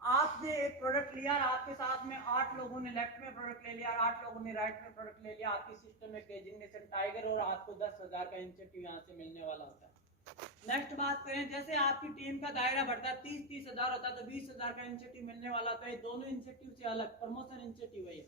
आपने एक प्रोडक्ट लिया और आपके साथ में 8 लोगों ने लेफ्ट में प्रोडक्ट ले लिया, 8 लोगों ने राइट में प्रोडक्ट ले लिया, आपकी सिस्टम में डेजिग्नेशन टाइगर, और आपको 10,000 का इंसेंटिव यहाँ से मिलने वाला होता है। नेक्स्ट बात करें, जैसे आपकी टीम का दायरा बढ़ता है, 30,000 होता है तो 20,000 का इंसेंटिव मिलने वाला होता है। दोनों इंसेंटिव से अलग प्रमोशन इंसेंटिव है।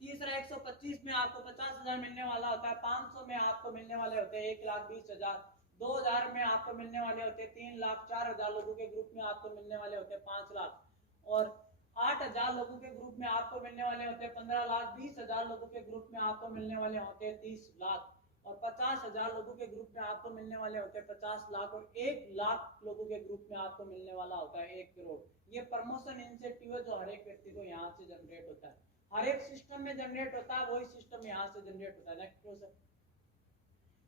तीसरा 125 में आपको 50,000 मिलने वाला होता है, 500 में आपको मिलने वाले होते हैं 1,20,000, 2,000 में आपको मिलने वाले होते हैं 3 लाख, 4,000 लोगों के ग्रुप में आपको मिलने वाले होते हैं 5 लाख, और 8,000 लोगों के ग्रुप में आपको मिलने वाले होते हैं 15 लाख, 20,000 लोगों के ग्रुप में आपको मिलने वाले होते हैं 30 लाख, और 50,000 लोगों के ग्रुप में आपको मिलने वाले होते हैं 50 लाख, और 1 लाख लोगों के ग्रुप में आपको मिलने वाला होता है 1 करोड़। ये प्रमोशन इंसेंटिव है जो हर एक व्यक्ति को यहाँ से जनरेट होता है, हर एक सिस्टम में जनरेट होता है, वही सिस्टम यहाँ से जनरेट होता है। नेक्स्ट क्वेश्चन,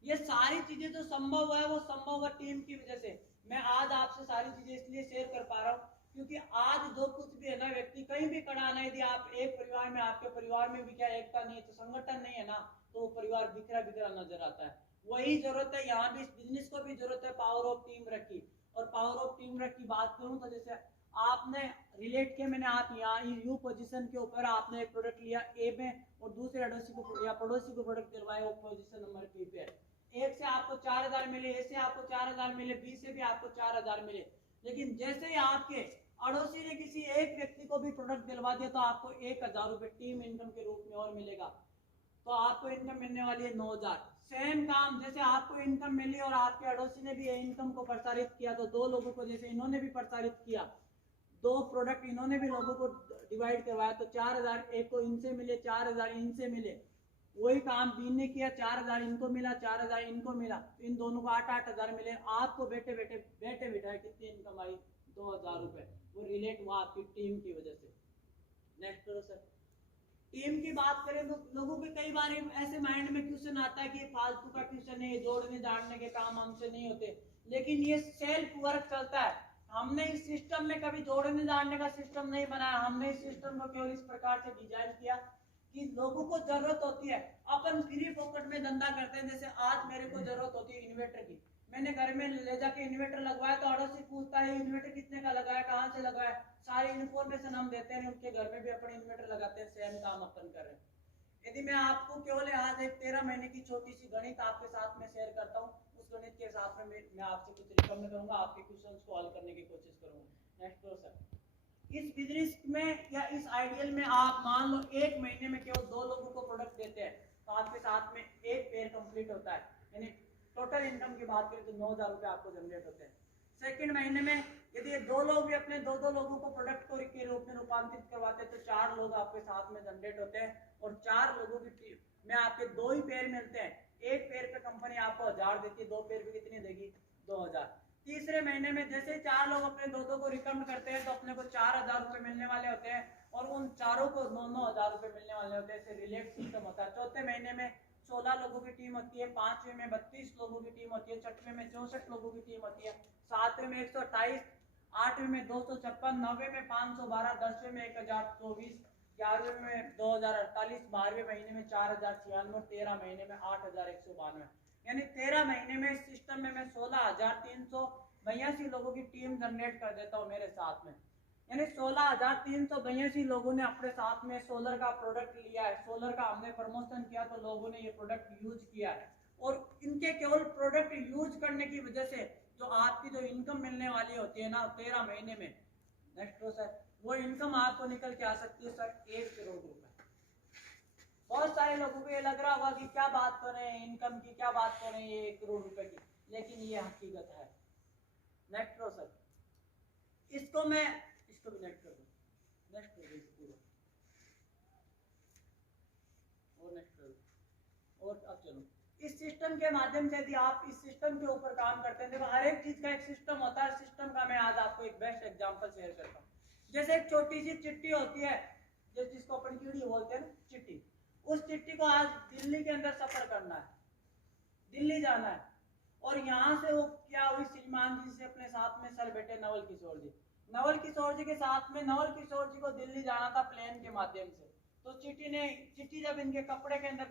ये सारी चीजें जो संभव हुआ है वो संभव है टीम की वजह से। मैं आज आपसे सारी चीजें इसलिए शेयर कर पा रहा हूँ क्योंकि आज जो कुछ भी है ना, व्यक्ति कहीं भी खड़ा ना, यदि आप एक परिवार में, आपके परिवार में भी क्या एकता नहीं है, तो संगठन नहीं है ना, तो वो परिवार बिखरा बिखरा नजर आता है। वही जरूरत है यहाँ भी, इस बिजनेस को भी जरूरत है पावर ऑफ टीम वर्क की। और पावर ऑफ टीम वर्क की बात करूं तो जैसे आपने रिलेट किया, मैंने आप यहाँ यू पोजीशन के ऊपर आपने एक प्रोडक्ट लिया ए में और दूसरे अड़ोसी को या पड़ोसी को प्रोडक्ट दिलवाया, वो पोजीशन नंबर बी पे है। एक से आपको 4,000 मिले, ए से आपको 4,000 मिले, बी से भी आपको 4,000 मिले। लेकिन जैसे ही आपके अड़ोसी ने किसी एक व्यक्ति को भी प्रोडक्ट दिलवा दिया तो आपको 1,000 रुपए टीम इनकम के रूप में और मिलेगा, तो आपको इनकम मिलने वाली है 9,000। सेम काम, जैसे आपको इनकम मिली और आपके अड़ोसी ने भी इनकम को प्रसारित किया, तो 2 लोगों को जैसे इन्होंने भी प्रसारित किया, 2 प्रोडक्ट इन्होंने भी लोगों को डिवाइड करवाया, तो 4,000 एक को इनसे मिले, 4,000 इनसे मिले। वही काम बी ने किया, 4,000 इनको मिला, 4,000 इनको मिला, तो इन दोनों को 8,000 मिले। आपको बैठे बैठे कितनी इनकम आई? 2,000 रुपए। वो रिलेट हुआ आपकी टीम की वजह से। नेक्स्ट करो सर, टीम की बात करें तो लोगों के कई बार ऐसे माइंड में क्वेश्चन आता है कि फालतू का क्वेश्चन है, जोड़ने जाड़ने के काम हमसे नहीं होते, लेकिन ये सेल्फ वर्क चलता है। हमने इस सिस्टम में कभी जोड़ने जाने का सिस्टम नहीं बनाया। हमने इस सिस्टम को केवल इस प्रकार से डिजाइन किया कि लोगों को जरूरत होती है, अपन फ्री पॉकेट में धंधा करते हैं। जैसे आज मेरे को जरूरत होती है इन्वर्टर की, मैंने घर में ले जाके इन्वर्टर लगवाया तो अड़ोसी पूछता है इन्वर्टर कितने का लगाया, कहाँ से लगाया, सारी इन्फॉर्मेशन हम देते हैं, उनके घर में भी अपने इन्वर्टर लगाते हैं, सेम काम अपन कर रहे हैं। यदि मैं आपको केवल आज एक 13 महीने की छोटी सी गणित आपके साथ में शेयर करता हूँ, उस गणित के साथ में मैं आपसे कुछ रिकमेंड करूंगा, आपके क्वेश्चंस को हल करने की कोशिश करूंगा। नेक्स्ट क्वेश्चन, इस बिजनेस में या इस आइडियल में आप मान लो एक महीने में केवल 2 लोगों को प्रोडक्ट देते हैं, तो आपके साथ में एक पेयर कंप्लीट होता है, यानी टोटल इनकम की बात करें तो 9,000 रुपए आपको जनरेट होते हैं। सेकंड महीने में यदि 2 लोग भी अपने 2 लोगों को प्रोडक्ट को के रूप में रूपांतरित करवाते हैं तो 4 लोग आपके साथ में जनरेट होते हैं, और 4 लोगों की टीम में आपके 2 ही पेयर मिलते हैं। एक पेयर पे कंपनी आपको 1000 देती है, 2 पेयर पे कितनी देगी, 2000। तीसरे महीने में जैसे 4 लोग अपने 2 को रिकमेंड करते हैं तो अपने को 4000 रुपए मिलने वाले होते हैं, और उन चारों को 9,000 रुपए मिलने वाले होते हैं। ऐसे रिलेट सिस्टम होता है। चौथे महीने में 16 लोगों की टीम होती है, 5वें में 32 लोगों की टीम होती है, 6वें में 64 लोगों की टीम होती है, 7वें में 128, 8वें में 256, 9वें में 512, 10वें में 1024, 11वें में 2048, 12वें महीने में 4096, 13 महीने में 8192। यानी 13 महीने में इस सिस्टम में मैं 16,382 लोगों की टीम जनरेट कर देता हूँ मेरे साथ में। यानी 16,382 लोगों ने अपने साथ में सोलर का प्रोडक्ट लिया है, सोलर का हमने प्रमोशन किया तो लोगों ने ये प्रोडक्ट यूज किया है, और इनके केवल प्रोडक्ट यूज करने की वजह से जो आपकी जो इनकम मिलने वाली होती है ना 13 महीने में, नेक्स्ट सर, वो इनकम आपको निकल के आ सकती है सर 1 करोड़ रुपए। बहुत सारे लोगों को ये लग रहा होगा कि क्या बात कर रहे हैं इनकम की, क्या बात कर रहे हैं ये 1 करोड़ रुपए की, लेकिन ये हकीकत है। नेक्स्ट सर, इसको मैं इसको भी नेक्स्ट कर दूं, नेक्स्ट कर दो पूरा, और नेक्स्ट कर दो। और अब चलो इस सिस्टम के माध्यम से यदि आप इस सिस्टम के ऊपर काम करते हैं, देखो हर एक चीज का एक सिस्टम होता है। सिस्टम का मैं आज आपको एक बेस्ट एग्जांपल शेयर करता हूँ। जैसे एक छोटी सी चिट्ठी होती है, जिसको अपन कीड़ी बोलते हैं ना, चिट्ठी। उस चिट्ठी को आज दिल्ली के अंदर सफर करना है, दिल्ली जाना है, और यहाँ से वो क्या हुई, श्रीमान जी से अपने साथ में सर बैठे नवल किशोर जी, नवल किशोर जी के साथ में नवल किशोर जी को दिल्ली जाना था प्लेन के माध्यम से। तो चिट्ठी जब इनके कपड़े के अंदर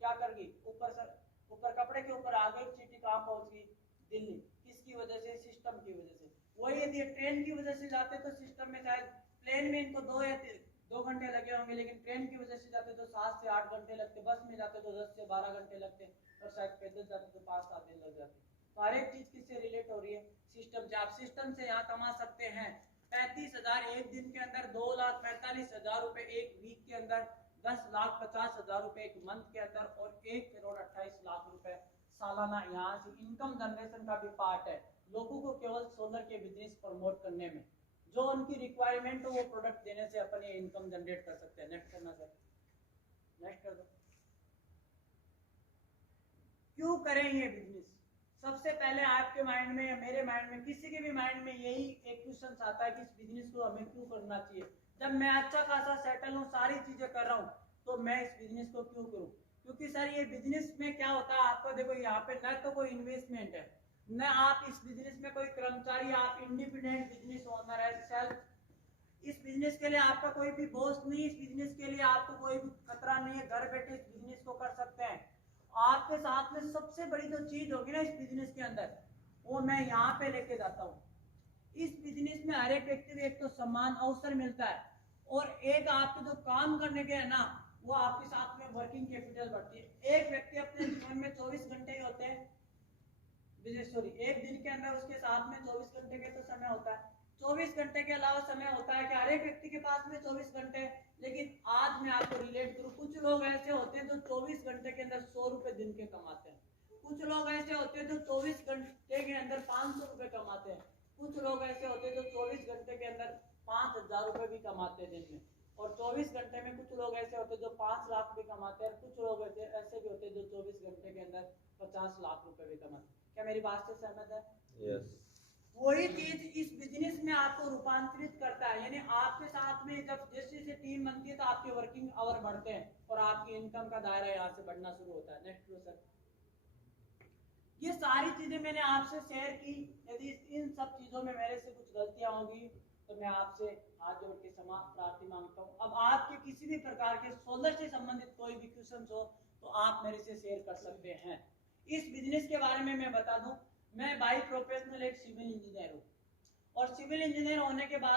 क्या कर गई, ऊपर कपड़े के ऊपर आ गई, चिट्ठी कहाँ पहुंच गई, दिल्ली। किसकी वजह से, सिस्टम की वजह से। वही यदि ट्रेन की वजह से जाते तो सिस्टम में शायद, प्लेन में इनको 2 घंटे लगे होंगे, लेकिन ट्रेन की वजह से जाते तो 7 से 8 घंटे लगते, बस में जाते तो 10 से 12 घंटे लगते, और शायद पैदल जाते तो 5-7 दिन लग जाते। तो हर एक चीज किससे रिलेट हो रही है, सिस्टम से। आप सिस्टम से यहाँ कमा सकते हैं 35,000 एक दिन के अंदर, 2,45,000 रुपए एक वीक के अंदर, 10,50,000 रुपए एक मंथ के अंदर, और 1,28,00,000 रुपए सालाना। यहाँ से इनकम जनरेशन का भी पार्ट है लोगों को केवल सोलर के बिजनेस प्रमोट करने में, जो उनकी रिक्वायरमेंट हो वो प्रोडक्ट देने से अपन ये इनकम जनरेट कर सकते हैं। नेक्स्ट करना सर, नेक्स्ट कर दो। क्यों करें ये बिजनेस? सबसे पहले आपके माइंड में या मेरे माइंड में, किसी के भी माइंड में यही एक क्वेश्चन आता है कि इस बिजनेस को हमें क्यों करना चाहिए। जब मैं अच्छा खासा सेटल हूँ, सारी चीजें कर रहा हूँ, तो मैं इस बिजनेस को क्यों करूँ? क्योंकि सर ये बिजनेस में क्या होता है, आपको देखो यहाँ पे न तो कोई इन्वेस्टमेंट है, न आप इस बिजनेस में कोई कर्मचारी, आप इंडिपेंडेंट बिजनेस ओनर है, सेल्फ। इस बिजनेस के लिए आपका कोई भी बॉस नहीं, इस बिजनेस के लिए आपको कोई भी खतरा नहीं है, घर बैठे इस बिजनेस को कर सकते हैं। आपके साथ में सबसे बड़ी जो चीज होगी ना इस बिजनेस के अंदर, वो मैं यहाँ पे लेके जाता हूँ। इस बिजनेस में हर एक व्यक्ति को एक तो समान अवसर मिलता है, और एक आपके जो काम करने के है ना, वो आपके साथ में वर्किंग कैपिटल बढ़ती है। एक व्यक्ति अपने जीवन में 24 घंटे ही होते हैं, एक दिन के अंदर उसके साथ में 24 घंटे के तो समय होता है। 24 घंटे के अलावा समय होता है कि हर एक व्यक्ति के पास में 24 घंटे। लेकिन आज मैं आपको रिलेट करूं, कुछ लोग ऐसे होते हैं जो 24 घंटे के अंदर 100 रुपए दिन के कमाते हैं, कुछ लोग ऐसे होते हैं जो 24 घंटे के अंदर 500 रुपए कमाते हैं, कुछ लोग ऐसे होते हैं जो 24 घंटे के अंदर 5,000 रुपए भी कमाते हैं दिन में, और 24 घंटे में कुछ लोग ऐसे होते हैं जो 5 लाख भी कमाते हैं, कुछ लोग ऐसे भी होते हैं जो 24 घंटे के अंदर 50 लाख रुपए भी कमाते हैं। क्या मेरी बात से सहमत है? यस। वही चीज इस बिजनेस में आपको रूपांतरित करता है, यानी आपके साथ में जब जैसे जैसे टीम बनती है तो आपके वर्किंग आवर बढ़ते हैं और आपकी इनकम का दायरा यहाँ से बढ़ना शुरू होता है। नेक्स्ट सर, ये सारी चीजें मैंने आपसे शेयर की। यदि इन सब चीजों में मेरे से कुछ गलतियां होगी तो मैं आपसे हाथ जोड़ के क्षमा प्रार्थी मांगता हूँ। अब आपके किसी भी प्रकार के सोलर से संबंधित कोई भी क्वेश्चन हो तो आप मेरे से शेयर कर सकते हैं। इस बिजनेस के बारे में मैं बता दूं, मैं बाई प्रोफेशनल एक सिविल इंजीनियर हूँ और सिविल इंजीनियर होने के बाद